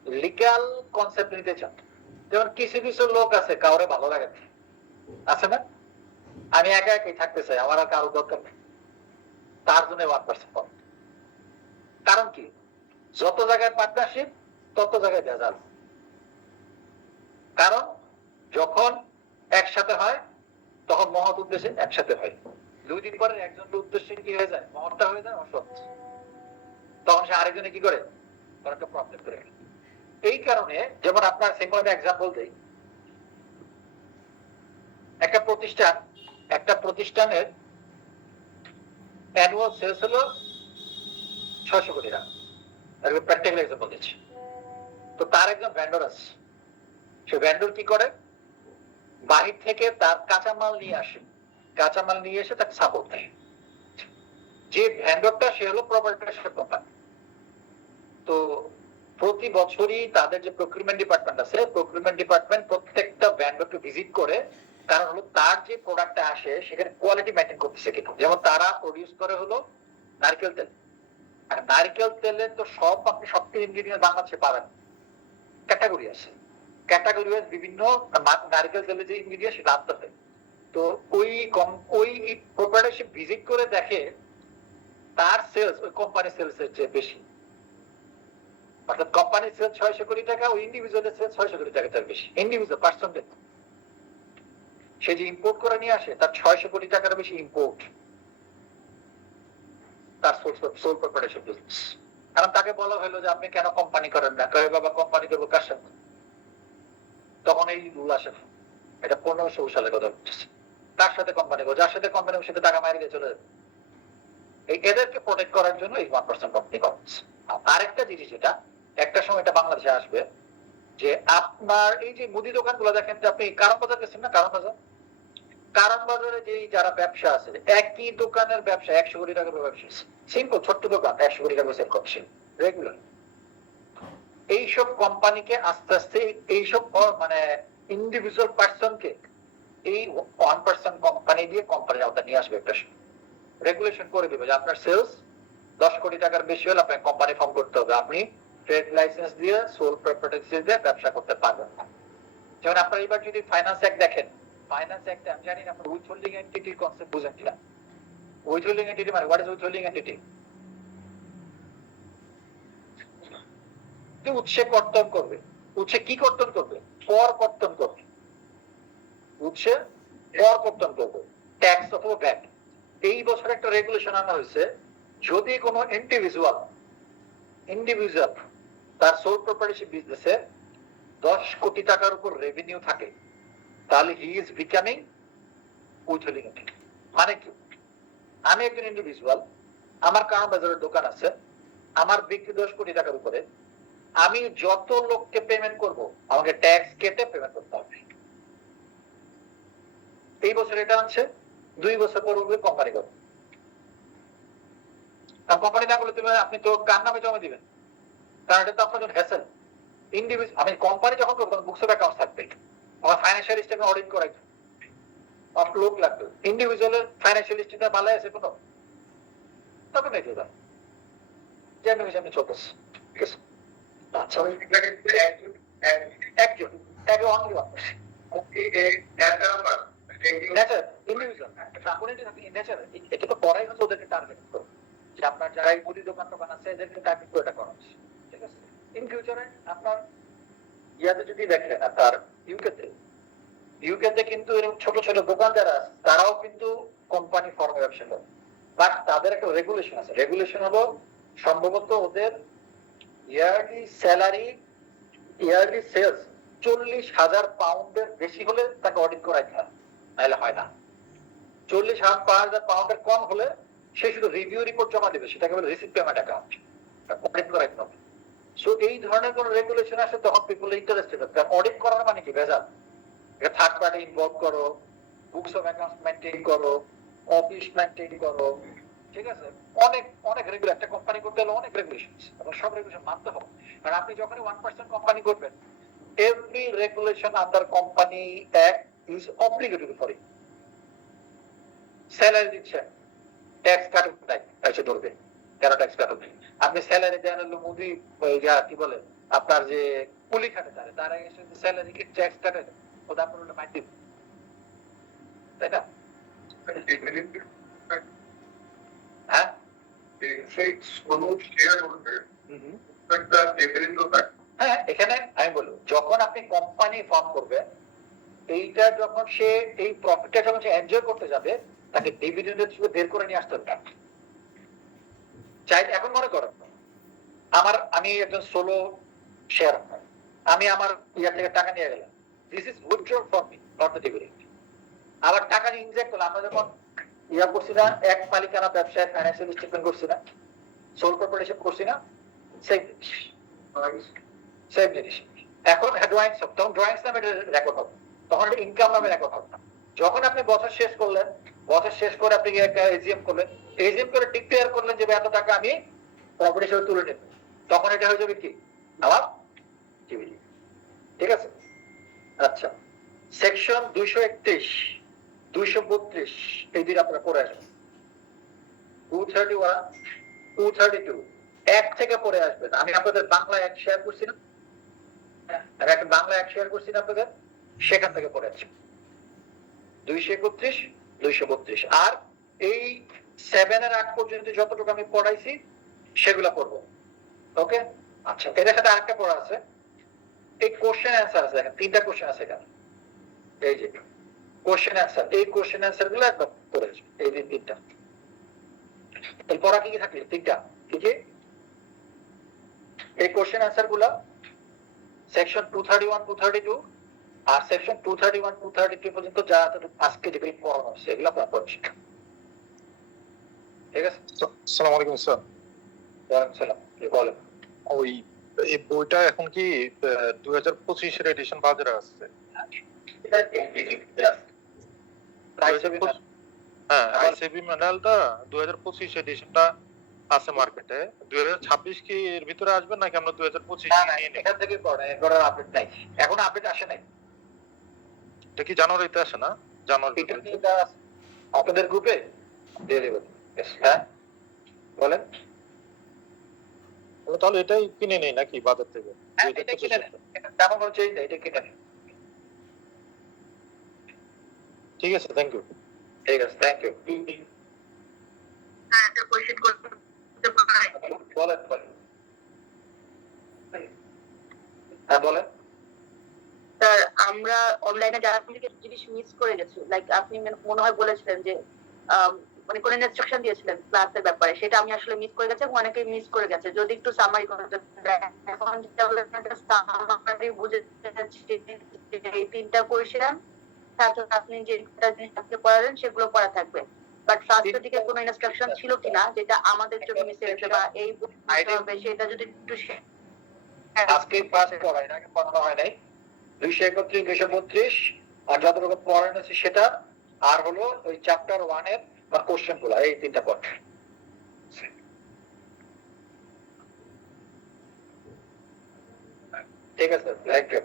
লিগ্যাল কনসেপ্ট নিতে চান, যেমন কিছু কিছু লোক আছে কাউরে ভালো লাগে আছে না, আমি একা একাই থাকতে চাই, আমার আর কারো দরকার নেই, তার জন্য 1% পাবো। কারণ কি? যত জায়গায় পার্টনারশিপ তত জায়গায় ভেজাল। কারণ যখন একসাথে হয় তখন মহৎ উদ্দেশ্যে একসাথে হয়, 2 দিন পরে একজনের উদ্দেশ্যে কি হয়ে যায়? মহৎটা হয়ে যায় অসৎ, তখন সে আরেকজনে কি করে? একটা প্রবলেম করে। এই কারণে যেমন আপনার সিম্পল এক্সাম্পল দেই, একটা প্রতিষ্ঠানের অ্যানুয়াল সেলস হলো 600 কোটি টাকা, প্র্যাকটিক্যাল এক্সাম্পল দিচ্ছি। তো তার একজন ভেন্ডর আছে, সে ভেন্ডর কি করে? বাহির থেকে তার কাঁচামাল নিয়ে আসে, কাঁচামাল নিয়ে এসে তাকে সাপোর্ট দেয়। যে ভেন্ডরটা সে হলো প্রপার্টিশিপ কোম্পানি। তো প্রতি বছরই তাদের যে প্রকিউরমেন্ট ডিপার্টমেন্ট আছে, প্রকিউরমেন্ট ডিপার্টমেন্ট প্রত্যেকটা ভেন্ডরকে ভিজিট করে, কারণ হলো তার যে প্রোডাক্টটা আসে সেখানে কোয়ালিটি মেইনটেইন করতেছে কিনা। যেমন তারা প্রডিউস করে হলো নারকেল তেল, আর নারকেল তেলের তো আপনি সব ইনগ্রেডিয়েন্ট বাংলাদেশে পাবেন, ক্যাটাগরি আছে। ক্যাটাগরি ওয়াইজ বিভিন্ন নারকেল তেলের যে ইনগ্রিডিয়েন্ট সেটা আনতে হয়। তো ওই প্রপারেটরশিপ ভিজিট করে দেখে তার সেলস ওই কোম্পানি সেলস এর চেয়ে বেশি, অর্থাৎ কোম্পানির সেলস 600 কোটি টাকা, ওই ইন্ডিভিজুয়ালের সেলস 600 কোটি টাকা তার বেশি। ইন্ডিভিজুয়াল পার্সেন্টেজ সে যে ইম্পোর্ট করে নিয়ে আসে তার 600 কোটি টাকার বেশি ইম্পোর্ট তার সোল প্রপারেটরশিপ বিজনেস। কারণ তাকে বলা হলো যে আপনি কেন কোম্পানি করেন না, কয়ে বাবা কোম্পানি করবো কার সাথে, তখন এই রুল আসে। এটা 1500 সালে কথা হচ্ছে, তার সাথে কোম্পানি করবো, যার সাথে কোম্পানি সাথে টাকা মারি দিয়ে চলে যাবে। এই এদেরকে প্রোটেক্ট করার জন্য এই 1% কোম্পানি করছে। আরেকটা জিনিস, এটা একটা সময় এটা বাংলাদেশে আসবে, যে আপনার এই যে মুদি দোকানগুলো দেখেন, যে আপনি কারণ বাজার গেছেন না, কারণ বাজার, কারণ বাজারে যে যারা ব্যবসা আছে, একই দোকানের ব্যবসা 100 কোটি টাকার ব্যবসা, সিম্পল ছোট্ট দোকান 100 কোটি টাকা সেল করছে রেগুলার। এইসব কোম্পানিকে আস্তে আস্তে এইসব মানে ইন্ডিভিজুয়াল পার্সনকে এই 1% কোম্পানি দিয়ে কোম্পানির আওতায় নিয়ে আসবে, একটা রেগুলেশন করে দেবে যে আপনার সেলস 10 কোটি টাকার বেশি হলে আপনাকে কোম্পানি ফর্ম করতে হবে, আপনি ট্রেড লাইসেন্স দিয়ে সোল প্রপার্টি দিয়ে ব্যবসা করতে পারবেন না। যেমন আপনার এবার যদি ফাইন্যান্স অ্যাক্ট দেখেন, ফাইন্যান্স অ্যাক্টে আমি জানি না আপনার উইথহোল্ডিং এন্টিটির কনসেপ্ট বুঝেন কিনা। উইথহোল্ডিং এন্টিটি মানে হোয়াট ইজ উইথহোল্ডিং এন্টিটি? উৎসে কর্তন করবে। উৎসে কি কর্তন করবে? কর কর্তন করবে। উৎসে কর কর্তন করবে, ট্যাক্স অথবা ভ্যাট। এই বছর একটা রেগুলেশন আনা হয়েছে, যদি কোনো ইন্ডিভিজুয়াল তার সোল প্রপার্টিশিপ বিজনেসে 10 কোটি টাকার উপর রেভিনিউ থাকে, তাহলে he is becoming withholding entity. মানে কি? আমি একজন ইন্ডিভিজুয়াল, আমার কারণ বাজারের দোকান আছে, আমার বিক্রি 10 কোটি টাকার উপরে, আমি যত লোককে পেমেন্ট করব আমাকে ট্যাক্স কেটে পেমেন্ট করতে হবে। এই বছর এটা আনছে, 2 বছর পর উঠবে কোম্পানি করবে। কোম্পানি না করলে তুমি আপনি তো কার নামে জমা দিবেন, কারণ এটা তো আপনার জন্য হ্যাসেল। ইন্ডিভিজুয়াল আমি কোম্পানি যখন করবো বুকস অফ অ্যাকাউন্ট থাকবে, আমার ফাইন্যান্সিয়াল স্টেটমেন্ট অডিট করাই লোক লাগবে। ইন্ডিভিজুয়ালের ফাইন্যান্সিয়াল স্টেটমেন্ট ভালো আছে কোনো, তখন এই দেবেন যে আমি চলতেছে, ঠিক আছে। আচ্ছা, একজন only one nature individual nature, এটা তো করাই হচ্ছে ওদেরকে টার্গেট করে, যে আপনার যারা এই মুদি দোকান আছে এদেরকে টার্গেট করে এটা করা হচ্ছে, ঠিক আছে। ইন ফিউচারে আপনার ইয়াতে যদি দেখেন, আপনার ইউকেতে কিন্তু এরকম ছোট ছোট দোকান যারা আছে তারাও কিন্তু কোম্পানি ফর্মে ব্যবসা করে, বাট তাদের একটা রেগুলেশন আছে। রেগুলেশন হলো সম্ভবত ওদের ইয়ারলি স্যালারি, ইয়ারলি সেলস 40,000 পাউন্ডের বেশি হলে তাকে অডিট করাইতে হয়, নাহলে হয় না। 40,000 পাউন্ডের কম হলে সে শুধু রিভিউ রিপোর্ট জমা দেবে, সেটাকে বলে রিসিপ্ট পেমেন্ট অ্যাকাউন্ট, অডিট করাইতে হবে। সো এই ধরনের কোন রেগুলেশন আসে তখন পিপল ইন্টারেস্টেড হবে। অডিট করার মানে কি? ভেজাল। থার্ড পার্টি ইনভলভ করো, বুকস অফ অ্যাকাউন্টস মেইনটেইন করো, অফিস মেইনটেইন করো, ঠিক আছে। অনেক অনেক রেগুলেশন, একটা কোম্পানি করতে হলে অনেক রেগুলেশন, এবং সব রেগুলেশন মানতে হবে। কারণ আপনি যখনই 1% কোম্পানি করবেন, every regulation under company act is obligatory for you. Salary দিচ্ছে, ট্যাক্স কাটুক নাই, এসে ধরবে কেন ট্যাক্স কাটুক। আপনি স্যালারি দেন হলো মুদি কি বলে আপনার যে কুলি খাটে তারা এসে স্যালারি কি ট্যাক্স কাটে, ওটা আপনার মাইট দিবে, তাই না? হ্যাঁ, হ্যাঁ, এখানে আমি বলবো যখন আপনি কোম্পানি ফর্ম করবে, এইটা যখন সে এই প্রফিটটা যখন সে এনজয় করতে যাবে, তাকে ডিভিডেন্ডের থ্রু বের করে নিয়ে আসতে হবে। চাই এখন মনে করো আমি একজন সোলো শেয়ার, আমি আমার ইয়ার থেকে টাকা নিয়ে গেলাম, this is withdrawal from me, not the dividend. আবার টাকা ইনজেক্ট করলাম, আমরা যখন ইয়া করছি না, এক মালিকানা ব্যবসায় ফাইন্যান্সিয়াল স্টেটমেন্ট করছি না, সোল কর্পোরেশন করছি না, সেম জিনিস। এখন ড্রয়িংস হবে, তখন ড্রয়িংস নামে রেকর্ড হবে, তখন ইনকাম নামে রেকর্ড হবে। যখন আপনি বছর শেষ করলেন, বছর শেষ করে আপনি একটা এজিএম করলেন, এজিএম করে ডিক্লেয়ার করলেন যে এত টাকা আমি প্রপার্টি হিসেবে তুলে নেব, তখন এটা হয়ে যাবে কি আমার ডিভিডেন্ড, ঠিক আছে। আচ্ছা, সেকশন 231, 232 এই দিন আপনারা পড়ে আসবেন, 231, 232 এক থেকে পড়ে আসবেন। আমি আপনাদের বাংলা এক শেয়ার করছি না, আমি একটা বাংলা এক শেয়ার করছি না আপনাদের, সেখান থেকে পড়ে আছে 231, 232। আর এই 7 এর আগ পর্যন্ত যতটুকু আমি পড়াইছি সেগুলা পড়বো। ওকে, আচ্ছা, এর সাথে আরেকটা পড়া আছে, এই কোশ্চেন অ্যান্সার আছে, দেখেন 3টা কোশ্চেন আছে এখানে, এই যে কোশ্চেন অ্যান্সার, এই কোশ্চেন অ্যান্সার গুলো একবার পড়েছি, এই যে 3টা। এই পড়া কি কি থাকলে 3টা কি কি, এই কোশ্চেন অ্যান্সার গুলা সেকশন 231, 232 আর সেকশন 231, 232 পর্যন্ত যা আজকে যেগুলো পড়ানো হচ্ছে এগুলো আপনারা পড়ছি। ঠিক আছে, আসসালামু আলাইকুম স্যার। ওয়ালাইকুম সালাম, বলেন। ওই এই বইটা এখন কি 2025 এডিশন বাজারে আছে? হ্যাঁ, আইসিবি ম্যানুয়ালটা 2025 এডিশনটা আছে মার্কেটে। 2026 কি এর ভিতরে আসবে নাকি আমরা 2025 না না, নিয়ে নেব? এখান থেকে পড়ে, এরপরে আপডেট নাই, এখন আপডেট আসে নাই। এটা কি জানুয়ারিতে আসে না? জানুয়ারি এটা কি আপনাদের গ্রুপে দিয়ে দেবেন? হ্যাঁ বলেন। তাহলে এটাই কিনে নেই নাকি বাজার থেকে? হ্যাঁ, এটা কিনে নেন, এটা তেমন কোনো চেঞ্জ নেই, এটা কিনে নেন। ঠিক আছে, থ্যাংক ইউ। ঠিক আছে, থ্যাংক ইউ। হ্যাঁ, একটা কোশ্চেন করতে পারি। বলেন বলেন। হ্যাঁ বলেন। স্যার আমরা অনলাইনে যারা থেকে জিনিস মিস করে গেছি, লাইক আপনি মনে হয় বলেছিলেন যে মানে কোন ইনস্ট্রাকশন দিয়েছিলেন ক্লাসের ব্যাপারে, সেটা আমি আসলে মিস করে গেছি এবং অনেকে মিস করে গেছে। যদি একটু সামারি করতে এখন ডেভেলপমেন্টের সামারি বুঝে যাচ্ছি এই 3টা কোয়েশ্চেন সাথে আপনি যে জিনিস আজকে পড়ালেন সেগুলো পড়া থাকবে, বাট ফার্স্টের দিকে কোনো ইনস্ট্রাকশন ছিল কিনা যেটা আমাদের জন্য মিস হয়েছে বা এই বুঝতে হবে, সেটা যদি একটু আজকে ক্লাস পড়াই না, পড়ানো হয় নাই। 231, 232 আর যতটুকু পড়ানো আছে সেটা, আর হলো ওই চ্যাপ্টার 1 এর বা কোশ্চেন গুলো, এই 3টা পড়। ঠিক আছে, থ্যাংক ইউ।